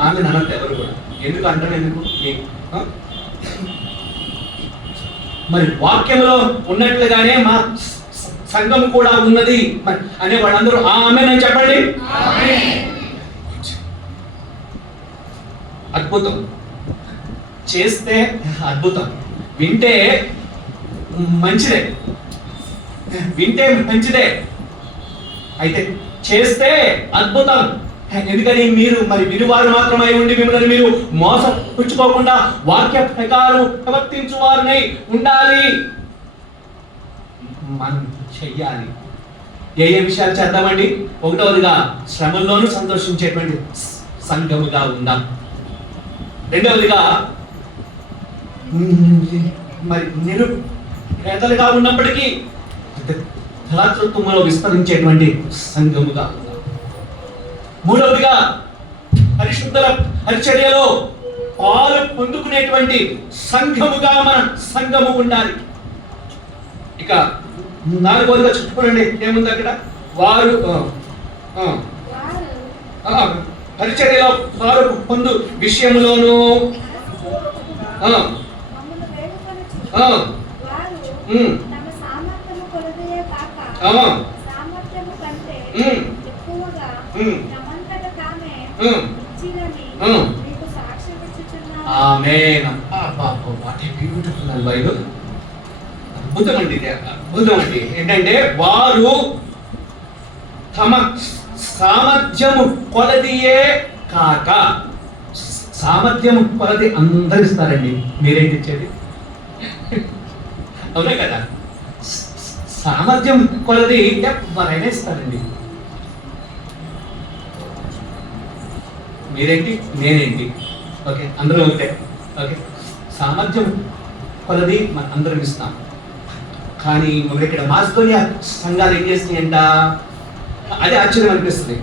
ఆమె అనంత ఎవరు కూడా. ఎందుకు అంటారు? ఎందుకు? మరి వాక్యంలో ఉన్నట్లుగానే మా సంఘం కూడా ఉన్నది మరి అనే వాళ్ళందరూ ఆమేనని చెప్పండి. అద్భుతం. చేస్తే అద్భుతం, వింటే మంచిదే, వింటే మంచిదే, అయితే చేస్తే అద్భుతం. ఎందుకని? మీరు మరి వినువారు మాత్రమై ఉండి మిమ్మల్ని మీరు మోసపుచ్చుకోకుండా వాక్య ప్రకారం ప్రవర్తించు వారిని ఉండాలి. మనం చెయ్యాలి. ఏ విషయాలు చేద్దామండి? ఒకటవదిగా శ్రమల్లోనూ సంతోషించేటువంటి సంఘముగా ఉందాం. రెండవదిగా మరి నిరుపేదలుగా ఉన్నప్పటికీ దాతృత్వంలో విస్తరించేటువంటి సంఘముగా ఉందాం. మూడవదిగా పరిశుద్ధుల పరిచర్యలో పాలు పొందుకునేటువంటి సంఘముగా మన సంఘము ఉండాలి. ఇక నాలుగవదిగా చెప్పుకోండి, ఏముంది అక్కడ? వారు పరిచర్యలో పాలు పొందు విషయంలోనూ అద్భుతం అండి, అద్భుతం అండి. ఏంటంటే వారు తమ సామర్థ్యము కొలదియే కాక, సామర్థ్యము కొలది అందరు ఇస్తారండి. మీరేంటి ఇచ్చేది? అవునా కదా? సామర్థ్యం కొలది ఎవరైనా ఇస్తారండి. మీరేంటి, నేనేంటి, ఓకే, అందరూ ఒకటే. ఓకే, సామర్థ్యం కొలది మనం అందరం ఇస్తాం. కానీ మరి ఇక్కడ మాసిదోనియా సంఘాలు ఏం చేస్తున్నాయంట? అదే ఆశ్చర్యం అనిపిస్తుంది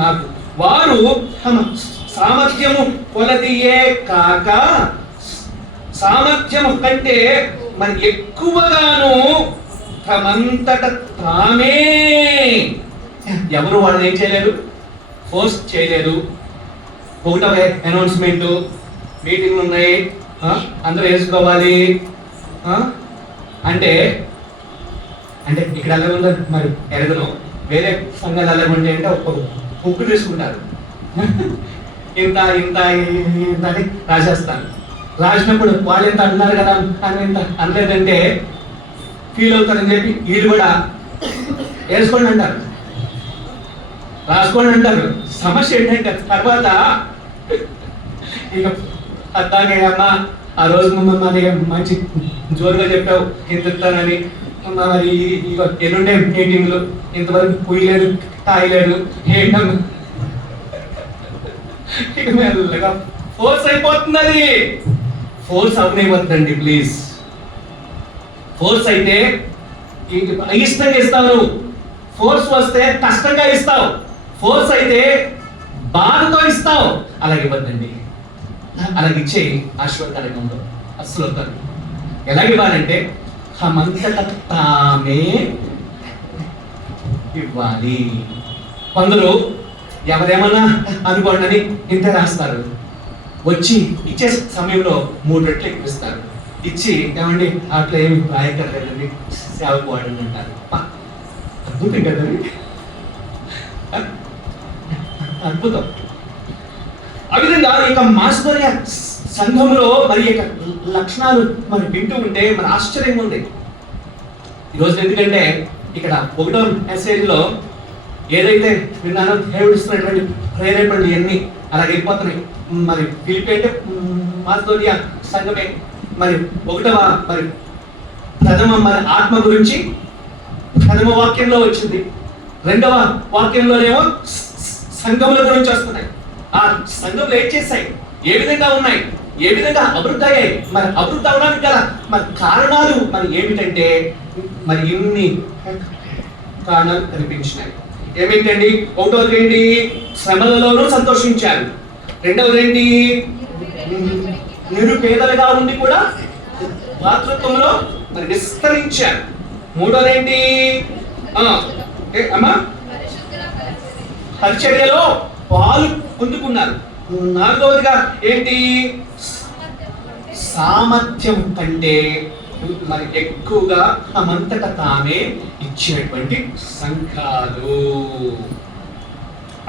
నాకు. వారు తమ సామర్థ్యము కొలదియే కాక, సామర్థ్యము కంటే మరి ఎక్కువగాను తమంతట తామే, ఎవరు వాళ్ళని ఏం చేయలేరు, ఫోర్స్ చేయలేరు, ఒకటో అనౌన్స్మెంట్, మీటింగ్లు ఉన్నాయి, అందరూ వేసుకోవాలి అంటే అంటే ఇక్కడ ఎలా ఉందో మరి ఎరగను. వేరే సంఘాలు ఎలా ఉంటాయి అంటే ఒక బుక్ తీసుకుంటారు, ఇంత ఇంత ఇంత అని రాసేస్తాను. రాసినప్పుడు వాళ్ళు ఎంత అంటున్నారు కదా అని ఇంత అనలేదంటే ఫీల్ అవుతారని చెప్పి వీళ్ళు కూడా వేసుకోండి అంటారు, రాసుకోండి అంటారు. సమస్య ఏంటంటే తర్వాత ఇక అట్లాగే అమ్మ ఆ రోజు మమ్మల్ని మంచి జోరుగా చెప్పావు ఇంత ఇస్తానని, మరి ఎన్నుండే మీటింగ్లు ఇంతవరకు పుయ్యలేదు తాయలేదు ఏంటన్నా, ఇక మెల్లగా ఫోర్స్ అయిపోతుంది. అది ఫోర్స్ అవనివ్వద్దండి ప్లీజ్. ఫోర్స్ అయితే ఇష్టంగా ఇస్తావు, ఫోర్స్ వస్తే కష్టంగా ఇస్తావు, ఫోర్స్ అయితే బాధతో ఇస్తావు. అలాగే ఇవ్వద్దండి, అలాగే ఇచ్చేయి ఆశీర్వాదకరంగా అస్సలు వద్దాను. ఎలాగ ఇవ్వాలంటే హమంతట తామే ఇవ్వాలి. కొందరు ఎవరేమన్నా అనుకోండి అని ఇంత రాస్తారు, వచ్చి ఇచ్చే సమయంలో 3 రెట్లు ఎక్కువిస్తారు. ఇచ్చి ఏమండి అట్లా ఏమి రాయకలేదండి సేవకు వాడండి అంటారు. అద్భుతం కదండి, అద్భుతం. ఆ విధంగా ఇక మాస్టర్య సంఘంలో మరి యొక్క లక్షణాలు మరి వింటూ ఉంటే మరి ఆశ్చర్యంగా ఉంది ఈరోజు. ఎందుకంటే ఇక్కడ 1వ మెసేజ్లో ఏదైతే విన్నానో దేవుడు ఇస్తున్నటువంటి ప్రేరేపణలు ఇవన్నీ అలాగే వెళ్ళిపోతున్నాయి. మరి ఫిలిప్పీ అంటే మాస్టర్య సంఘమే. మరి 1వ మరి ప్రథమ మరి ఆత్మ గురించి ప్రథమ వాక్యంలో వచ్చింది, 2వ వాక్యంలోనేమో సంఘముల గురించి వస్తున్నాయి. ఆ సంఘంలో ఏం చేశాయి, ఏ విధంగా ఉన్నాయి, ఏ విధంగా అభివృద్ధి అయ్యాయి, మరి అభివృద్ధి అవడానికి గల మరి కారణాలు మరి ఏమిటంటే మరి ఇన్ని కారణాలు కనిపించినాయి. ఏమిటండి? 1వది ఏంటి? శ్రమలలోనూ సంతోషించారు. 2వది ఏంటి? నిరుపేదలుగా ఉండి కూడా దాతృత్వంలో మరి విస్తరించారు. 3వది ఏంటి? అమ్మా పరిచర్యలో పాలు పొందుకున్నారు. 4వదిగా ఏంటి? సామర్థ్యం కంటే మరి ఎక్కువగా తమంతట తామే ఇచ్చినటువంటి సంఘాలు.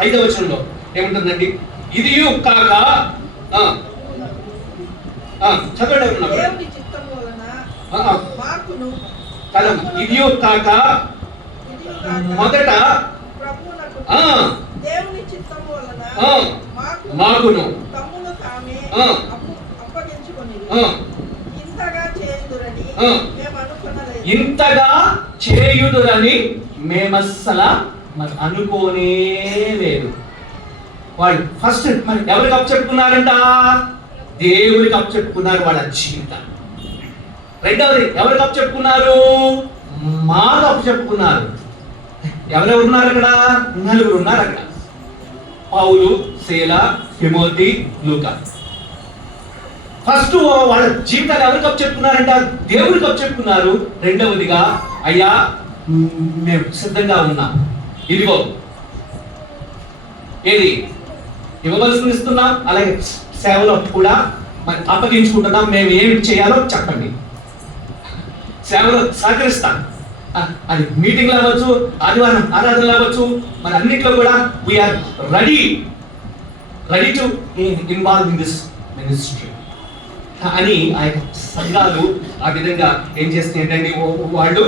5వ వచనంలో ఏముంటుందండి? ఇది కాక చదవండి దేవుని చిత్తము వలన మాకును కదమ్మ. ఇది కాక మొదట దేవుని చిత్తము వలన మాకును తమ్మును తామే అప్పగించుకొని ఇంతగా చేయుదురని మేమస్సల మరి అనుకోనే లేదు. వాళ్ళు ఫస్ట్ మరి ఎవరికి అప్పచెప్పుకున్నారంట? దేవుడికి అప్పచెప్పుకున్నారు వాళ్ళ జీవితం. 2వది ఎవరికి అప్పచెప్పుకున్నారు? మాకు అప్పచెప్పుకున్నారు. ఎవరెవరు ఉన్నారు అక్కడ? 4 ఉన్నారు అక్కడ. పౌలు, శీల, తిమోతి, లూకా. ఫస్ట్ వాళ్ళ జీవితాలు ఎవరికి అప్పచెప్పుకున్నారంట? దేవుడికి అప్పచెప్పుకున్నారు. 2వదిగా అయ్యా మేము సిద్ధంగా ఉన్నాం, ఇదిగో ఏది ఇవ్వవలసింది ఇస్తున్నాం, అలాగే సేవలో కూడా మరి అప్పగించుకుంటున్నాం, మేము ఏమి చేయాలో చెప్పండి, సేవలో సహకరిస్తాం. అది మీటింగ్లు అవ్వచ్చు, ఆదివారం ఆరాధనలు అవ్వచ్చు, మరి అన్నింటిలో కూడా we are ready to involve in this ministry అని ఆ యొక్క సంఘాలు ఆ విధంగా ఏం చేస్తున్నాయి ఏంటంటే వాళ్ళు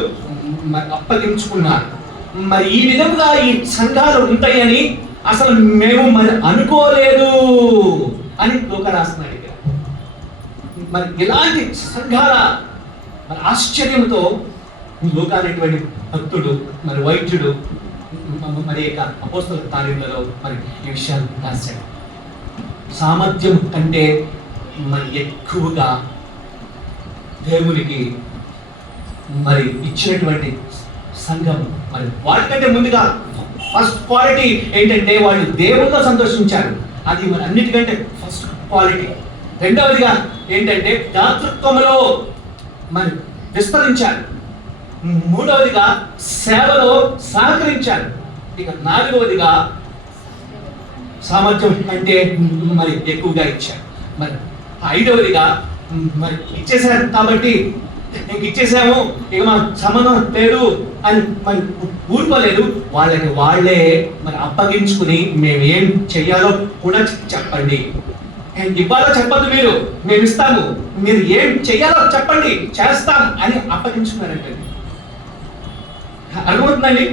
మరి అప్పగించుకున్నారు. మరి ఈ విధంగా ఈ సంఘాలు ఉంటాయని అసలు మేము మరి అనుకోలేదు అని లోక రాస్తున్నాడు ఇక్కడ. మరి ఇలాంటి సంఘాల మరి ఆశ్చర్యంతో లోక అనేటువంటి భక్తుడు మరి వైద్యుడు మరి యొక్క అపోస్తల కార్యములలో మరి ఈ విషయాలు రాశాడు. సామర్థ్యం కంటే మరి ఎక్కువగా దేవునికి మరి ఇచ్చినటువంటి సంఘం. మరి వాటికంటే ముందుగా ఫస్ట్ క్వాలిటీ ఏంటంటే వాళ్ళు దేవుల్లో సంతోషించారు. అది మరి అన్నిటికంటే ఫస్ట్ క్వాలిటీ. 2వదిగా ఏంటంటే దాతృత్వంలో మరి విస్తరించారు. 3వదిగా సేవలో సహకరించారు. ఇక 4వదిగా సామర్థ్యం అంటే మరి ఎక్కువగా ఇచ్చారు. మరి 5వదిగా మరి ఇచ్చేసారు కాబట్టి ఇంక ఇచ్చేసాము, ఇక మా సంబంధం లేదు అని మరి ఊరుకోలేదు. వాళ్ళే మరి అప్పగించుకుని మేము ఏం చెయ్యాలో కూడా చెప్పండి, ఇవ్వాలో చెప్పద్దు, మేము ఇస్తాము, మీరు ఏం చెయ్యాలో చెప్పండి చేస్తాం అని అప్పగించుకున్నారంటే అర్థమవుతుందండి.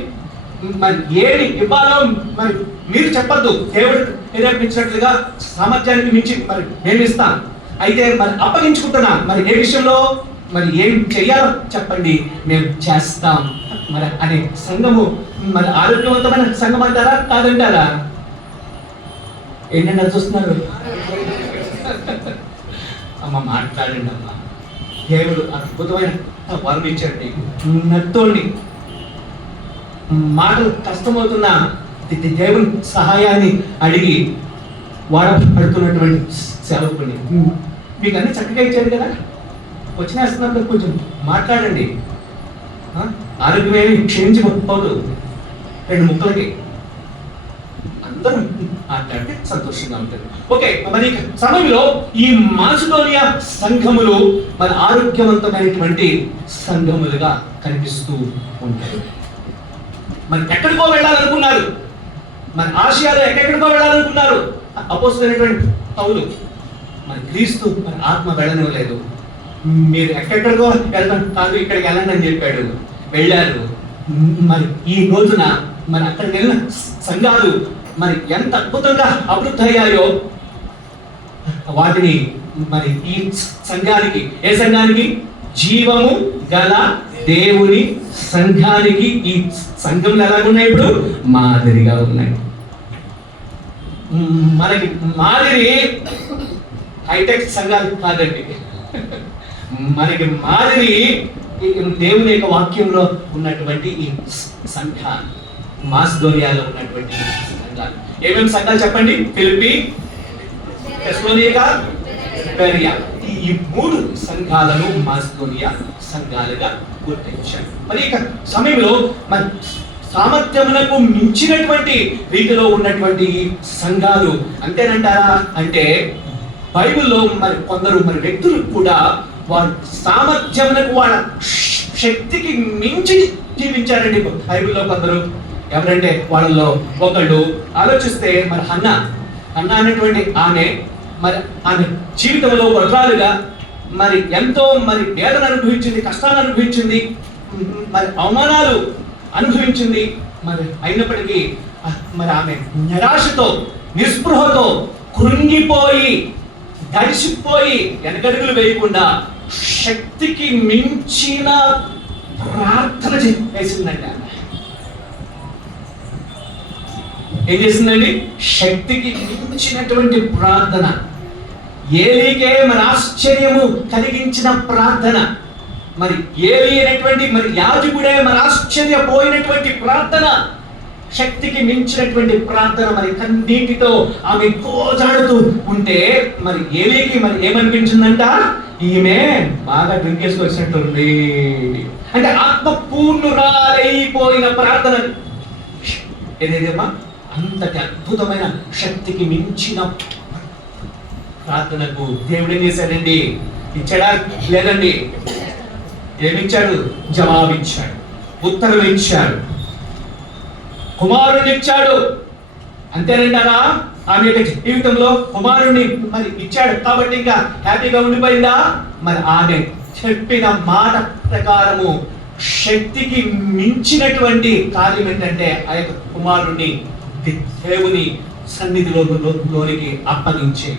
మరి ఏమి ఇవ్వాలో మరి మీరు చెప్పద్దు, దేవుడు ప్రేరేపించినట్లుగా సామర్థ్యానికి మించి మరి మేము ఇస్తాం. అయితే మరి అప్పగించుకుంటున్నాం, మరి ఏ విషయంలో మరి ఏం చెయ్యాలో చెప్పండి మేము చేస్తాం మరి అనే సంఘము మరి ఆరోగ్యవంతమైన సంఘం అంటారా కాదంటారా? ఏంటంటే చూస్తున్నారు అమ్మ, మాట్లాడండి అమ్మ. దేవుడు అద్భుతమైన వరం ఇచ్చాడు నత్తోడిని. మాటలు కష్టమవుతున్న దేవుని సహాయాన్ని అడిగి వాడబడుతున్నటువంటి సేవకుని మీకు అన్ని చక్కగా ఇచ్చాడు కదా, వచ్చినేస్తున్నప్పుడు కొంచెం మాట్లాడండి. ఆరోగ్యమేమి క్షీణించిపోదు, 2 ముక్కలకి అందరూ మాట్లాడితే సంతోషంగా ఉంటుంది. ఓకే, మరి సమయంలో ఈ మాసిదోనియా సంఘములు మరి ఆరోగ్యవంతమైనటువంటి సంఘములుగా కనిపిస్తూ ఉంటాయి. మరి ఎక్కడికో వెళ్ళాలనుకున్నారు, మరి ఆసియాలో ఎక్కడికో వెళ్ళాలనుకున్నారు అపోస్తలుడైనటువంటి పౌలు. మరి క్రీస్తు మరి ఆత్మ వెళ్ళనివ్వలేదు. మీరు ఎక్కడికో వెళ్తాం కాదు, ఇక్కడికి వెళ్ళండి అని చెప్పాడు, వెళ్ళారు. మరి ఈ రోజున మరి అక్కడికి వెళ్ళిన సంఘాలు మరి ఎంత అద్భుతంగా అభివృద్ధి అయ్యాయో వాటిని మరి ఈ సంఘానికి, ఏ సంఘానికి? జీవము గల దేవుని సంఘానికి ఈ సంఘంలో ఎలాగున్నాయి? ఇప్పుడు మాదిరిగా ఉన్నాయి. మనకి మాదిరి హైటెక్ సంఘాలు కాదండి, మనకి మాదిరి దేవుని యొక్క వాక్యంలో ఉన్నటువంటి ఈ సంఘాలు, మాసిదోనియాలో ఉన్నటువంటి సంఘాలు. ఏమేమి సంఘాలు చెప్పండి? ఫిలిప్పీ, తెస్సలోనిక, బెరియా. ఈ 3 సంఘాలను మాసిదోనియా సంఘాలుగా గుర్తించారు. మరి ఇక సమయంలో మరి సామర్థ్యమునకు మించినటువంటి రీతిలో ఉన్నటువంటి సంఘాలు అంతేనంటారా అంటే, బైబిల్లో మరి కొందరు మరి వ్యక్తులు కూడా వారి సామర్థ్యమునకు, వాళ్ళ శక్తికి మించి జీవించారండి బైబిల్లో కొందరు. ఎవరంటే వాళ్ళలో ఒకళ్ళు ఆలోచిస్తే మరి హన్నా అనేటువంటి ఆమె జీవితంలో వృధాలుగా మరి ఎంతో మరి వేదన అనుభవించింది, కష్టాలు అనుభవించింది, మరి అవమానాలు అనుభవించింది. మరి అయినప్పటికీ మరి ఆమె నిరాశతో, నిస్పృహతో, కృంగిపోయి, దడిసిపోయి, వెనకడుగులు వేయకుండా శక్తికి మించిన ప్రార్థన చేసిందండి. ఆమె ఏం చేసిందండి? శక్తికి మించినటువంటి ప్రార్థన. ఏలీకే మరి ఆశ్చర్యము కలిగించిన ప్రార్థన. మరి ఏలీ అనేటువంటి మరి యాజకుడే మరి ఆశ్చర్యపోయినటువంటి ప్రార్థన, శక్తికి మించినటువంటి ప్రార్థన. మరి కన్నీటితో ఆమె కోజాడుతూ ఉంటే మరి ఏలీకి మరి ఏమనిపించిందంట? ఈమె బాగా డ్రింక్ చేసుకొచ్చినట్టుంది. అంటే ఆత్మపూర్ణురాలైపోయిన ప్రార్థన ఏదేదేమా, అంతటి అద్భుతమైన శక్తికి మించిన ప్రార్థనకు దేవుడు ఏం చేశాడండి? ఇచ్చాడా? లేదండి. ఏమిచ్చాడు? జవాబిచ్చాడు, ఉత్తరం ఇచ్చాడు, కుమారుని ఇచ్చాడు. అంతేనంటారా? ఆమె యొక్క జీవితంలో కుమారుణ్ణి మరి ఇచ్చాడు కాబట్టి ఇంకా హ్యాపీగా ఉండిపోయిందా? మరి ఆమె చెప్పిన మాట ప్రకారము శక్తికి మించినటువంటి కార్యం ఏంటంటే ఆ యొక్క కుమారుణ్ణి దేవుని సన్నిధిలోనికి అప్పగించే.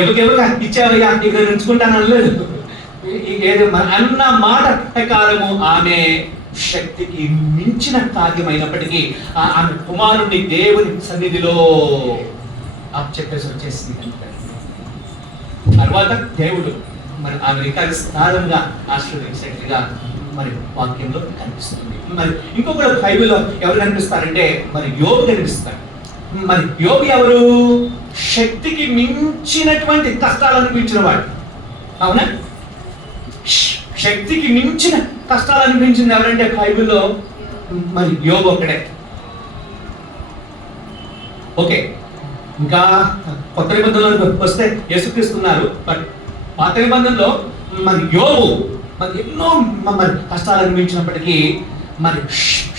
ఎవరికెవరుగా ఇచ్చావయ్యా, ఇక్కడ ఉంచుకుంటాను అనలేదు. ఏదో అన్న మాట ప్రకారము ఆమె శక్తికి మించిన కార్యమైనప్పటికీ ఆమె కుమారుణ్ణి దేవుని సన్నిధిలో చెప్పేసి వచ్చేసింది. తర్వాత దేవుడు మరి ఆమె ఇంకా విస్తారంగా ఆశీర్వదించినట్టుగా మరి వాక్యంలో కనిపిస్తుంది. మరి ఇంకొకరు బైబిల్లో ఎవరు కనిపిస్తారంటే మరి యోబు కనిపిస్తారు. మరి యోబు ఎవరు? శక్తికి మించినటువంటి కష్టాలు అనిపించిన వాడు. అవునా? శక్తికి మించిన కష్టాలు అనిపించింది ఎవరంటే బైబిల్లో మరి యోబు ఒక్కడే. ఓకే, ఇంకా కొత్త నిబంధనలో వస్తే యేసుక్రీస్తున్నారు. బట్ పాత నిబంధనలో మరి యోబు మరి ఎన్నో మరి కష్టాలు అనుభవించినప్పటికీ, మరి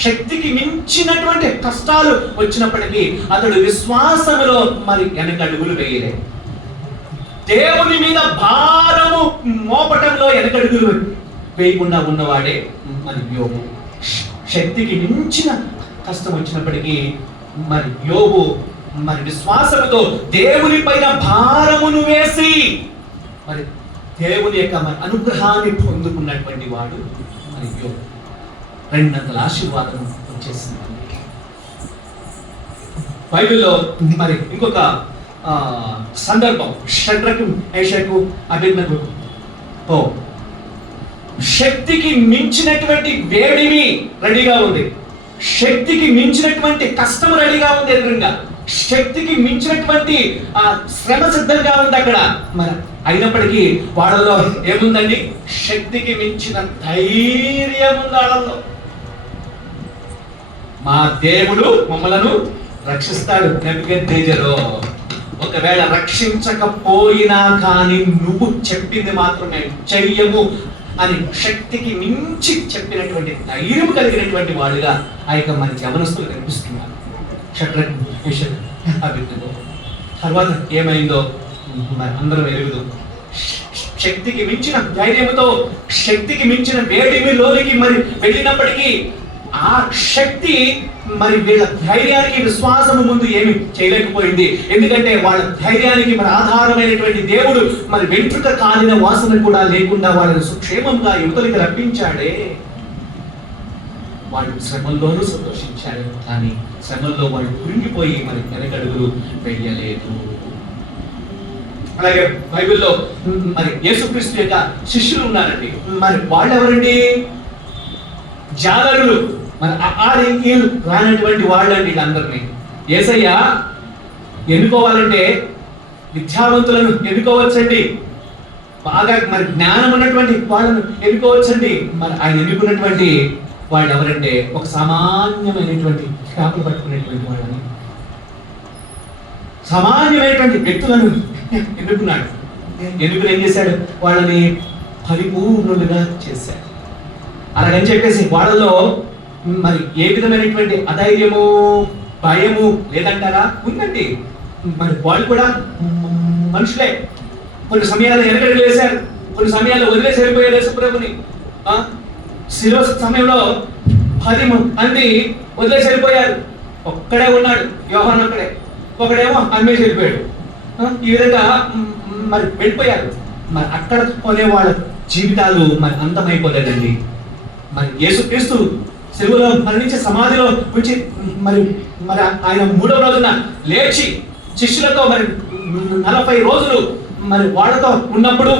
శక్తికి మించినటువంటి కష్టాలు వచ్చినప్పటికీ అతడు విశ్వాసములో మరి వెనకడుగులు వేయలేదు. దేవుని మీద భారము మోపటంలో వెనకడుగులు వేయకుండా ఉన్నవాడే మరి యోబు. శక్తికి మించిన కష్టం వచ్చినప్పటికీ మరి యోబు మరి విశ్వాసముతో దేవుని పైన భారమును వేసి మరి దేవుని యొక్క మరి అనుగ్రహాన్ని పొందుకున్నటువంటి వాడు మరి యోబు. రెండంతల ఆశీర్వాదం వచ్చేసింది. బైబిల్లో మరి ఇంకొక సందర్భం, షడ్రకు మేషకు అబేద్నెగోకు శక్తికి మించినటువంటి వేడిమి రెడీగా ఉంది, శక్తికి మించినటువంటి కష్టం రెడీగా ఉంది ఎదురుగా, శక్తికి మించినటువంటి శ్రమ సిద్ధంగా ఉంది అక్కడ. మరి అయినప్పటికీ వాళ్ళలో ఏముందండి? శక్తికి మించిన ధైర్యం ఉంది వాళ్ళలో. మా దేవుడు మమ్మలను రక్షిస్తాడు. నెబుకద్నెజరు ఒకవేళ రక్షించకపోయినా కానీ నువ్వు చెప్పింది మాత్రమే చెయ్యము అని శక్తికి మించి చెప్పినటువంటి ధైర్యం కలిగినటువంటి వాడుగా ఆ యొక్క మన యవనస్తులు కనిపిస్తున్నారు. షడ్రకు మేషకు అబేద్నెగో. తర్వాత ఏమైందో మరి అందరం ఎరుగుదు. శక్తికి మించిన ధైర్యంతో, శక్తికి మించిన వేడిమిలోనికి మరి వెళ్ళినప్పటికీ ఆ శక్తి మరి వీళ్ళ ధైర్యానికి, విశ్వాసము ముందు ఏమి చేయలేకపోయింది. ఎందుకంటే వాళ్ళ ధైర్యానికి మరి ఆధారమైనటువంటి దేవుడు మరి వెంట్రుక కాలిన వాసన కూడా లేకుండా వాళ్ళని సుక్షేమంగా యువతలకి రప్పించాడే. వాళ్ళు శ్రమల్లోనూ సంతోషించారు, కానీ శ్రమల్లో వాళ్ళు కురింగిపోయి మరి వెనకడుగులు వేయలేదు. అలాగే బైబిల్లో మరి యేసుక్రీస్తు యొక్క శిష్యులు ఉన్నారండి. మరి వాళ్ళు ఎవరండి? జాలరులు. మరి ఆరేంకీలు రానటువంటి వాళ్ళండి వీళ్ళందరినీ. యేసయ్య ఎన్నుకోవాలంటే విద్యావంతులను ఎన్నుకోవచ్చండి, బాగా మరి జ్ఞానం ఉన్నటువంటి వాళ్ళను ఎన్నుకోవచ్చండి. మరి ఆయన ఎన్నుకున్నటువంటి వాళ్ళు ఎవరంటే ఒక సామాన్యమైనటువంటి చేపలు పట్టుకునేటువంటి వాళ్ళని, సామాన్యమైనటువంటి వ్యక్తులను ఎన్నుకున్నాడు. ఎన్నుకుని ఏం చేశాడు? వాళ్ళని పరిపూర్ణులుగా చేశాడు. అలాగని చెప్పేసి వాళ్ళలో మరి ఏ విధమైనటువంటి అధైర్యము, భయము లేదంటారా? ఉందండి. మరి వాళ్ళు కూడా మనుషులే. కొన్ని సమయాల్లో వెనకడుగు వేశారు, కొన్ని సమయాల్లో వదిలేసి వెళ్ళిపోయారు యేసుప్రభుని. శిలువ సమయంలో 10 మంది వదిలేసి వెళ్ళిపోయారు, ఒక్కడే ఉన్నాడు యోహాను, ఒక్కడే. ఒకడేమో అమ్మేసి వెళ్ళిపోయాడు. ఈ విధంగా మరి వెళ్ళిపోయారు. మరి అక్కడ పోనే వాళ్ళ జీవితాలు మరి అంతమైపోలేదండి. మరి యేసుక్రీస్తు శిలువలో మరణించే సమాధిలో ఉంచి మరి మరి ఆయన 3వ రోజున లేచి శిష్యులతో మరి 40 రోజులు మరి వాళ్ళతో ఉన్నప్పుడు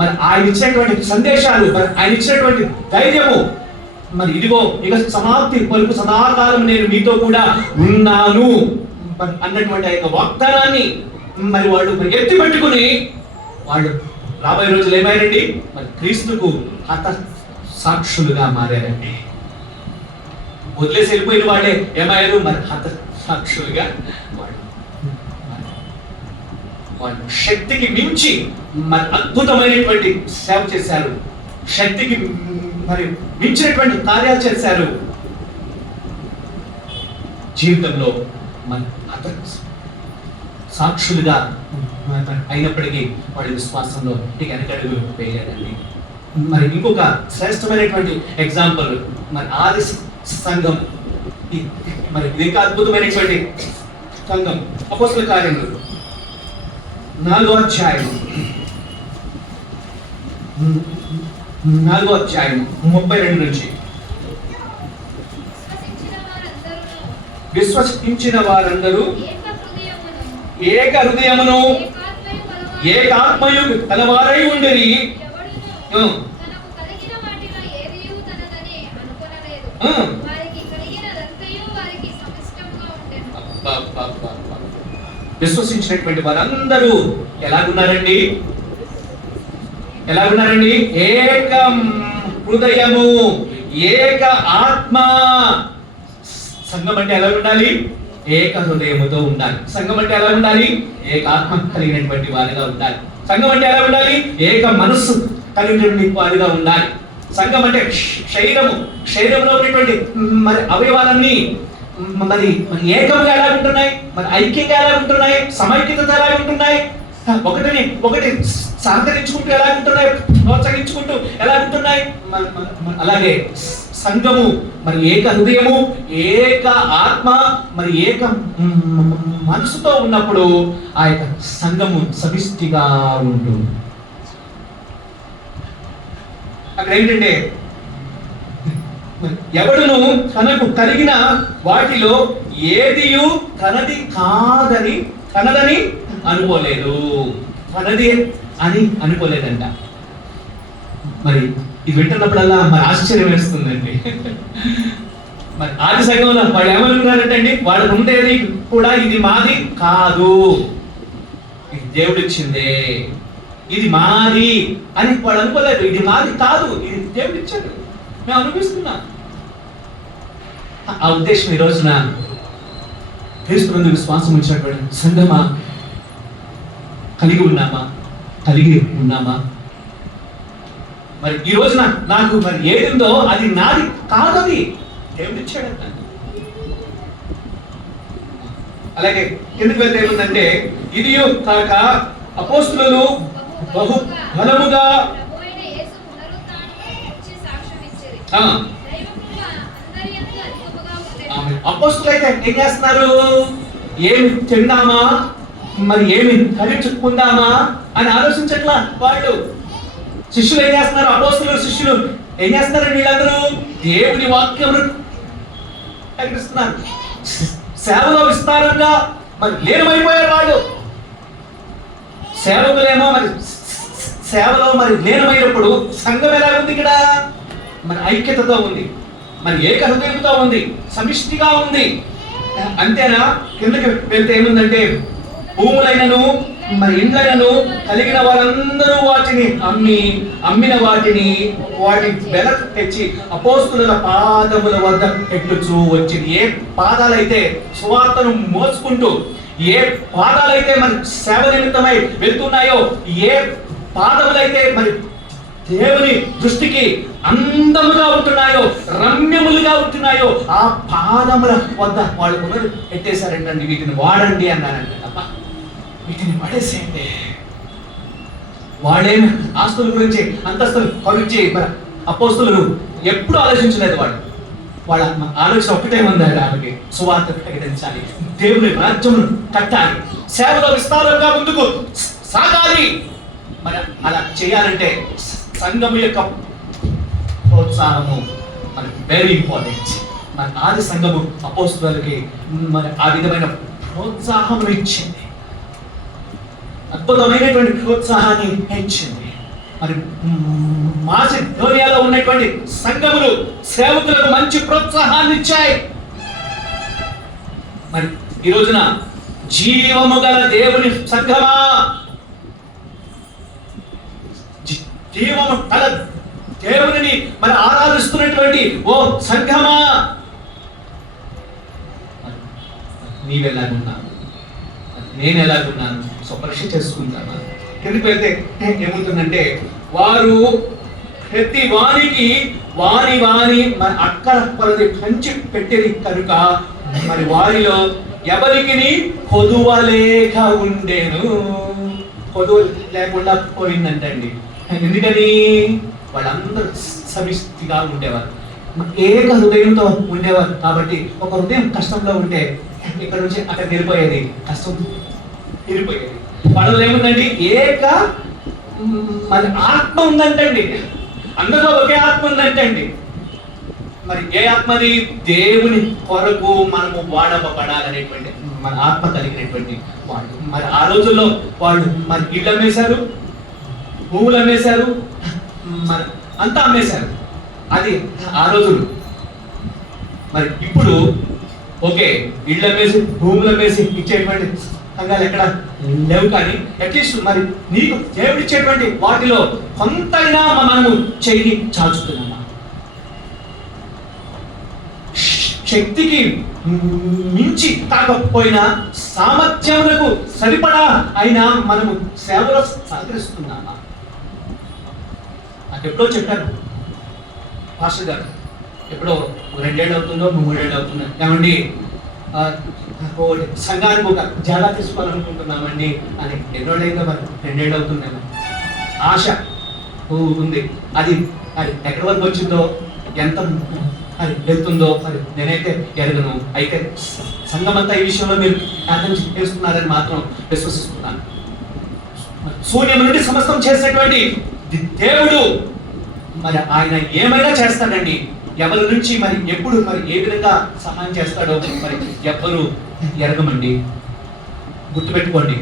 మరి ఆయన ఇచ్చినటువంటి సందేశాలు, మరి ఆయన ఇచ్చినటువంటి ధైర్యము, మరి ఇదిగో ఇక సమాప్తి పలుకు సదాకాలం నేను మీతో కూడా ఉన్నాను అన్నటువంటి ఆ యొక్క వాగ్దానాన్ని మరి వాళ్ళు ఎత్తి పెట్టుకుని వాళ్ళు రాబోయే రోజులు ఏమైనండి? మరి క్రీస్తుకు హత సాక్షులుగా మారారండి. వదిలేసి వెళ్ళిపోయిన వాళ్ళే ఏమయ్యారు? మరి హత సాక్షులుగా వాళ్ళు శక్తికి మించి మరి అద్భుతమైనటువంటి సేవ చేశారు, శక్తికి మరి మించినటువంటి కార్యాలు చేశారు. జీవితంలో మన హత సాక్షులుగా అయినప్పటికీ వాళ్ళ విశ్వాసంలో ఇక వెనకడుగు వేయలేదండి. మరి ఇంకొక శ్రేష్టమైనటువంటి ఎగ్జాంపుల్ మరి ఆది సంఘం. మరి ఇది ఇంకా అద్భుతమైనటువంటి సంఘం. అపోస్తల కార్యములు 4వ అధ్యాయం 32 నుంచి. విశ్వసించిన వారందరూ ఏక హృదయమును ఏకాత్మయు కలవారై ఉండిరి. విశ్వసించినటువంటి వారందరూ ఎలాగున్నారండి? ఎలాగున్నారండి? ఏక హృదయము, ఏక ఆత్మ. సంఘం అంటే ఎలా ఉండాలి? ఏక హృదయముతో ఉండాలి. సంఘం అంటే ఎలా ఉండాలి? ఏక ఆత్మ కలిగినటువంటి వారిగా ఉండాలి. సంఘం అంటే ఎలా ఉండాలి? ఏక మనస్సు కలిగినటువంటి వారిగా ఉండాలి. సంఘం అంటే శరీరంలో ఉన్నటువంటి మరి అవయవాలన్నీ మరి ఏకముగా ఎలా ఉంటున్నాయి, మరి ఐక్యంగా ఎలా ఉంటున్నాయి, సమైక్యత ఎలా ఉంటున్నాయి, ఒకటి సహకరించుకుంటూ ఎలా ఉంటున్నాయి, ప్రోత్సహించుకుంటూ ఎలా ఉంటున్నాయి. అలాగే సంఘము మరి ఏక హృదయము, ఏక ఆత్మ, మరి ఏక మనసుతో ఉన్నప్పుడు ఆ యొక్క సంఘము సమిష్టిగా ఉంటుంది. అక్కడ ఏంటంటే ఎవడును తనకు కలిగిన వాటిలో ఏదియు తనదని అనుకోలేదు. తనది అని అనుకోలేదంట. మరి ఇది వింటున్నప్పుడల్లా మరి ఆశ్చర్యం వేస్తుందండి. మరి ఆది సంఘంలో వాడు ఏమనుకున్నారంటే అండి, వాడు ఉండేది కూడా ఇది మాది కాదు, ఇది దేవుడిచ్చిందే, ఇది మాది అని వాడు అనుకోలేదు. ఇది మాది కాదు, ఇది దేవుడిచ్చాడు, మేము అనిపిస్తున్నాం. ఆ ఉద్దేశం ఈ రోజున క్రీస్తునందు విశ్వాసం వచ్చినటువంటి సంఘమా కలిగి ఉన్నామా? మరి ఈ రోజున నాకు మరి ఏదిందో అది నాది కాదది దేవుడిచ్చాడంట. అలాగే కిందకి వెళ్తే ఏముందంటే, ఇది కాక అపోస్తులు బహు బలముగా అపోస్తులు అయితే ఏం చేస్తున్నారు? ఏమి తిందామా, మరి ఏమి ధరించుకుందామా అని ఆలోచించట్లా వాళ్ళు. శిష్యులు ఏం చేస్తున్నారు? అపోస్తులు శిష్యులు ఏం చేస్తున్నారు? వీళ్ళందరూ దేవుని వాక్యమును ప్రకటిస్తున్నారు. సేవలో విస్తారంగా మరి లీనమైపోయారు వాళ్ళు. సేవకులేమో మరి సేవలో మరి లీనమైనప్పుడు సంఘం ఎలా ఉంది? ఇక్కడ మరి ఐక్యతతో ఉంది, మరి ఏక హృదయంతో ఉంది, సమిష్టిగా ఉంది. అంతేనా? కిందకి వెళ్తే ఏముందంటే, భూములైనను మరి ఇండ్లైనను కలిగిన వారందరూ వాటిని అమ్మిన వాటి వెలకు తెచ్చి అపోస్తుల పాదముల వద్ద పెట్టుచూ వచ్చింది. ఏ పాదాలైతే సువార్తను మోసుకుంటూ, ఏ పాదాలైతే మరి సేవ నిమిత్తమై వెళ్తున్నాయో, ఏ పాదములైతే మరి దేవుని దృష్టికి అందముగా ఉంటున్నాయో, రమ్యములుగా ఉంటున్నాయో, ఆ పాదముల వద్ద వాళ్ళు కొనరు పెట్టేశారంటండి. వీటిని వాడండి అన్నారంట. తప్ప వీటిని పడేసేయండి. వాళ్ళేమి ఆస్తుల గురించి, అంతస్తుల గురించి అపోస్తులు ఎప్పుడు ఆలోచించలేదు. వాళ్ళ ఆలోచన ఒకటే ఉంది, ఆమెకి సువార్త ప్రకటించాలి, దేవుని రాజ్యమును కట్టాలి, సేవలో విస్తారంగా ముందుకు సాగాలి. మరి అలా చేయాలంటే సంఘం యొక్క ప్రోత్సాహము మనకి వెరీ ఇంపార్టెంట్. మరి ఆది సంఘము అపోస్తులకి మరి ఆ విధమైన ప్రోత్సాహం ఇచ్చింది, అద్భుతమైనటువంటి ప్రోత్సాహాన్ని ఇచ్చింది. మరి మాసిడోనియాలో ఉన్నటువంటి సంఘములు సేవకులకు మంచి ప్రోత్సాహాన్ని ఇచ్చాయి. మరి ఈ రోజున జీవము గల దేవుని సంఘమా, జీవము గల దేవుని మరి ఆరాధిస్తున్నటువంటి ఓ సంఘమా, నీవెలాగున్నాను, నేను ఎలాగున్నాను స్వపరీక్ష చేసుకుంటాను. కిందకి వెళ్తే ఏమవుతుందంటే, వారు ప్రతి వారికి వారి మరి అక్కర కొలది పంచి పెట్టేది కనుక మరి వారిలో ఎవరికి కొదువ లేక ఉండేను. కొదువ లేకుండా పోయిందంటండి. ఎందుకని? వాళ్ళందరూ సమిష్టిగా ఉండేవారు, ఏక హృదయంతో ఉండేవారు. కాబట్టి ఒక హృదయం కష్టంలో ఉంటే ఇక్కడ నుంచి అక్కడ వెళ్ళిపోయేది, కష్టం వెళ్ళిపోయేది. వాళ్ళలో ఏముందండి? ఏక మరి ఆత్మ ఉందంటండి. అందరిలో ఒకే ఆత్మ ఉందంటండి. మరి ఏ ఆత్మది? దేవుని కొరకు మనము వాడబడాలనేటువంటి మన ఆత్మ కలిగినటువంటి వాళ్ళు. మరి ఆ రోజుల్లో వాళ్ళు మరి ఇళ్ళు అమ్మేశారు, భూములు అమ్మేశారు, మరి అంతా అమ్మేశారు. అది ఆ రోజులు. మరి ఇప్పుడు ఓకే, ఇళ్ళు అమ్మేసి భూములు అమ్మేసి ఇచ్చేటువంటి సంఘాలు ఎక్కడ లేవు. కానీ అట్లీస్ట్ మరి నీకు దేవుడిచ్చేటువంటి వాటిలో కొంతైనా మనము చెయ్యి చాచుతున్నామా? శక్తికి మించి కాకపోయినా సామర్థ్యములకు సరిపడా అయినా మనము సేవలో సహకరిస్తున్నామా? నాకు ఎప్పుడో చెప్పారు పాస్టర్ గారు, ఎప్పుడో 2 ఏళ్ళు అవుతుందో 3 ఏళ్ళు అవుతుందో, ఏమండి సంఘానికి ఒక జాగా తీసుకోవాలనుకుంటున్నామండి అని. ఎన్నోళ్ళైందో మరి 2 ఏళ్ళు అవుతుందేమో. ఆశ ఉంది. అది అది ఎక్కడి వరకు వచ్చిందో, ఎంత అది వెళ్తుందో మరి నేనైతే ఎరగను. అయితే సంఘమంతా ఈ విషయంలో మీరు అర్థం చేస్తున్నారని మాత్రం విశ్వసిస్తున్నాను. శూన్యం నుండి సమస్తం చేసేటువంటి దేవుడు మరి ఆయన ఏమైనా చేస్తాడండి. ఎవరి నుంచి మరి ఎప్పుడు మరి ఏ విధంగా సహాయం చేస్తాడో మరి ఎవ్వరు ఎరగమండి. గుర్తుపెట్టుకోండి.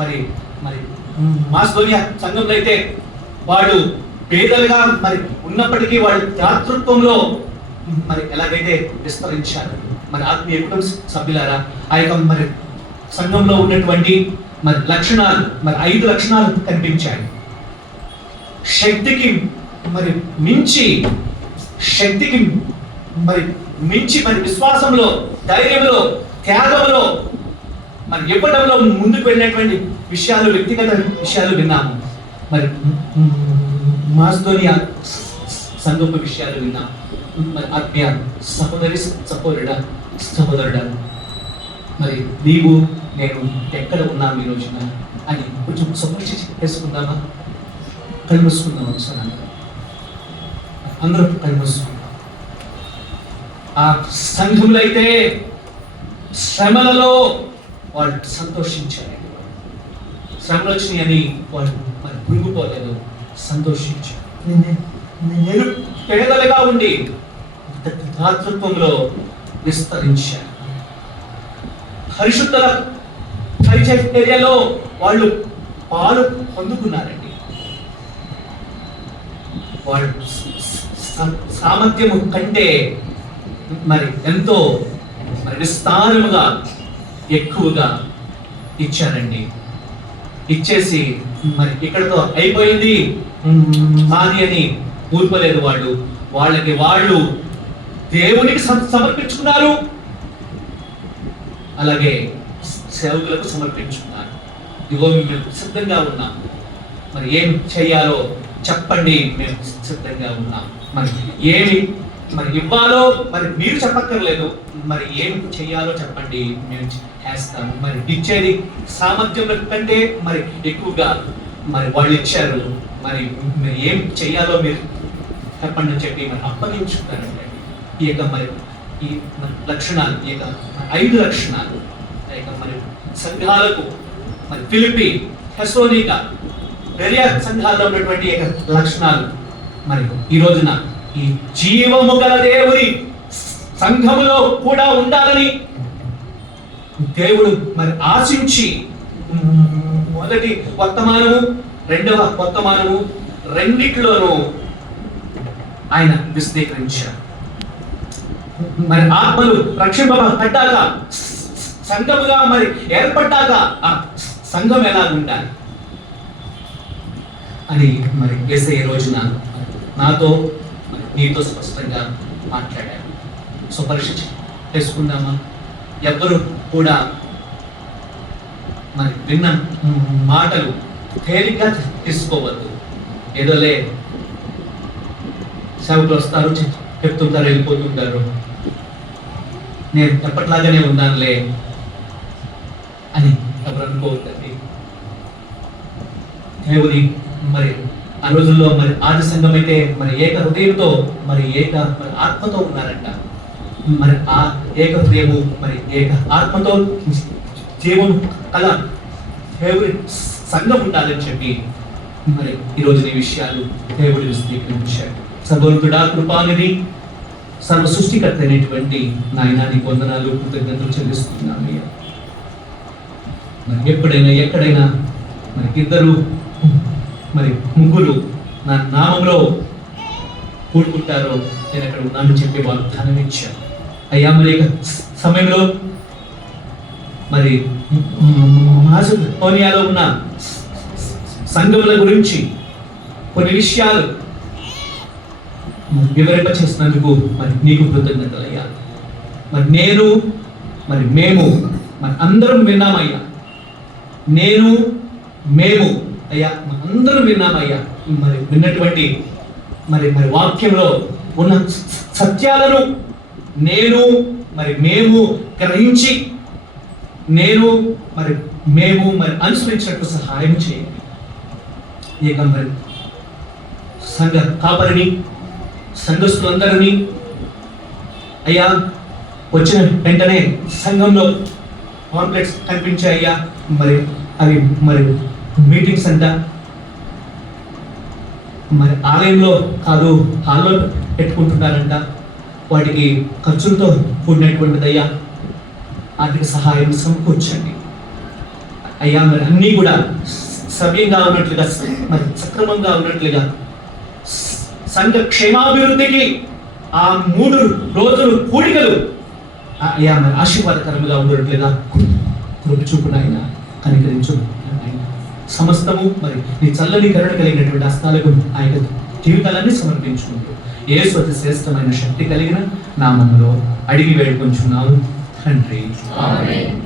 మరి మరి మాసిదోనియా సంఘంలో అయితే వాడు పేదలుగా మరి ఉన్నప్పటికీ వాడి దాతృత్వంలో మరి ఎలాగైతే విస్తరించారు. మరి ఆత్మీయ కుటుంబ సభ్యులారా, ఆ యొక్క మరి సంఘంలో ఉన్నటువంటి మరి లక్షణాలు, మరి 5 లక్షణాలు కనిపించాయి. శక్తికి మరి మించి మరి విశ్వాసంలో, ధైర్యంలో, త్యాగంలో మరి ఇవ్వడంలో ముందుకు వెళ్ళినటువంటి విషయాలు, వ్యక్తిగత విషయాలు విన్నాము. మరి మాసిదోనియా సంఘపు విషయాలు విన్నాము. మరి ఆత్మీయ సహోదరుడా, మరి నీవు నేను ఎక్కడ ఉన్నాము ఈ రోజున అని కొంచెం సమీక్ష చేసుకుందామా? కళ్ళు మూసుకుందాం ఒకసారి. అందరూ కళ్ళు మూసుకుందాం. ఆ సంఘంలో అయితే శ్రమలలో వాళ్ళు సంతోషించారు. శ్రమలు వచ్చినాయని వాళ్ళు మరి పురుగుపోలేదు, సంతోషించారు. నేను పేదలుగా ఉండి దాతృత్వంలో విస్తరించారు. పరిశుద్ధ పరిచర్యలో వాళ్ళు పాలు పొందుకున్నారండి. వాళ్ళు సామర్థ్యము కంటే మరి ఎంతో మరి విస్తారముగా ఎక్కువగా ఇచ్చారండి. ఇచ్చేసి మరి ఇక్కడతో అయిపోయింది మాది అని ఊరుకోలేదు. వాళ్ళకి వాళ్ళు దేవునికి సమర్పించుకున్నారు, అలాగే సేవకులకు సమర్పించుకున్నారు. ఇదిగో మేము సిద్ధంగా ఉన్నాం, మరి ఏం చేయాలో చెప్పండి, మేము సిద్ధంగా ఉన్నాం. మరి ఏమి మరి ఇవ్వాలో మరి మీరు చెప్పక్కర్లేదు, మరి ఏమి చేయాలో చెప్పండి, మేము చేస్తాము. మరి ఇచ్చేది సామర్థ్యం కంటే మరి ఎక్కువగా మరి వాళ్ళు ఇచ్చారు. మరి మీరు ఏం చేయాలో మీరు చెప్పండి అని చెప్పి మరి అప్పగించుకున్నారండి. ఈ యొక్క మరి ఈ లక్షణాలు, ఈ యొక్క 5 లక్షణాలు మరి సంఘాలకు మరి ఫిలిప్పి, థెస్సలోనిక, బెరియా సంఘాల్లో ఉన్నటువంటి లక్షణాలు మరి ఈ రోజున ఈ జీవము గల దేవుని సంఘములో కూడా ఉండాలని దేవుడు మరి ఆశించి మొదటి వర్తమానము, 2వ వర్తమానము రెండిట్లోనూ ఆయన విశదీకరించారు. మరి ఆత్మలు రక్షింపబడ్డాక, సంఘముగా మరి ఏర్పడ్డాక ఆ సంఘం ఎలా ఉండాలి అని మరి యేసయ్య రోజున నాతో నీతో స్పష్టంగా మాట్లాడారు. సుపరీక్ష చేసుకుందామా? ఎవ్వరు కూడా మరి విన్న మాటలు తేలిగ్గా తీసుకోవద్దు. ఏదోలే సేవకులు వస్తారు, చెప్తుంటారు, వెళ్ళిపోతుంటారు, నేను ఎప్పట్లాగానే ఉన్నానులే అని ఎవరు అనుకోవద్దండి. దేవుని మరి ఆ రోజుల్లో మరి ఆది సంఘం అయితే మరి ఏక హృదయంతో మరి ఆత్మతో ఉన్నారంట. మరి ఆ ఏక హృదయము మరి ఏక ఆత్మతో దేవుని కల దేవుని సంఘం ఉండాలని చెప్పి మరి ఈరోజు ఈ విషయాలు దేవుడు విశదీకరించాడు. సర్వోన్నతుడా, కృపానిధి, సర్వ సృష్టికర్త అయినటువంటి నాయనా నీకు వందనాలు, కృతజ్ఞతలు చెల్లిస్తున్నాను. మరి ఎప్పుడైనా ఎక్కడైనా మరి 2 మరి 3 నా నామంలో కూడుకుంటారో నేను అక్కడ ఉన్నానని చెప్పి వాగ్దానం ఇచ్చాను. అయ్యా, మరి సమయంలో మరి మాసిదోనియాలో ఉన్న సంఘముల గురించి కొన్ని విషయాలు వివరింప చేసినందుకు మరి నీకు కృతజ్ఞతలు అయ్యా. మరి నేను మరి మేము మరి అందరం విన్నామయ్యా. నేను మేము అయ్యా అందరం విన్నామయ్యా. మరి విన్నటువంటి మరి మరి వాక్యంలో ఉన్న సత్యాలను నేను మరి మేము గ్రహించి నేను మరి మేము మరి అనుసరించినట్టు సహాయం చేయండి. ఇక మరి సంఘ కాపరిని సంఘస్థులందరినీ అయ్యా వచ్చిన వెంటనే సంఘంలో కాంప్లెక్స్ కనిపించాయ్యా. మరి అవి మరి మీటింగ్స్ అంట మరి ఆలయంలో కాదు హాల్లో పెట్టుకుంటున్నారంట. వాటికి ఖర్చులతో కూడినటువంటిదయ్యా. ఆర్థిక సహాయం సమకూర్చండి అయ్యా. మరి అన్నీ కూడా సవ్యంగా ఉన్నట్లుగా మరి సక్రమంగా ఉన్నట్లుగా సంఘ క్షేమాభివృద్ధికి ఆ 3 రోజులు కూడికలు అయ్యా మరి ఆశీర్వాదకరంగా ఉన్నట్లుగా కృప చూపునైనా కనికరించు. సమస్తము మరి నీ చల్లని కరుణ కలిగినటువంటి హస్తాలకు ఆయన జీవితాలన్నీ సమర్పించుకుంటూ యేసు అతి శ్రేష్టమైన శక్తి కలిగిన నామములో అడిగి వేడుకొంచున్నాము తండ్రి. ఆమేన్.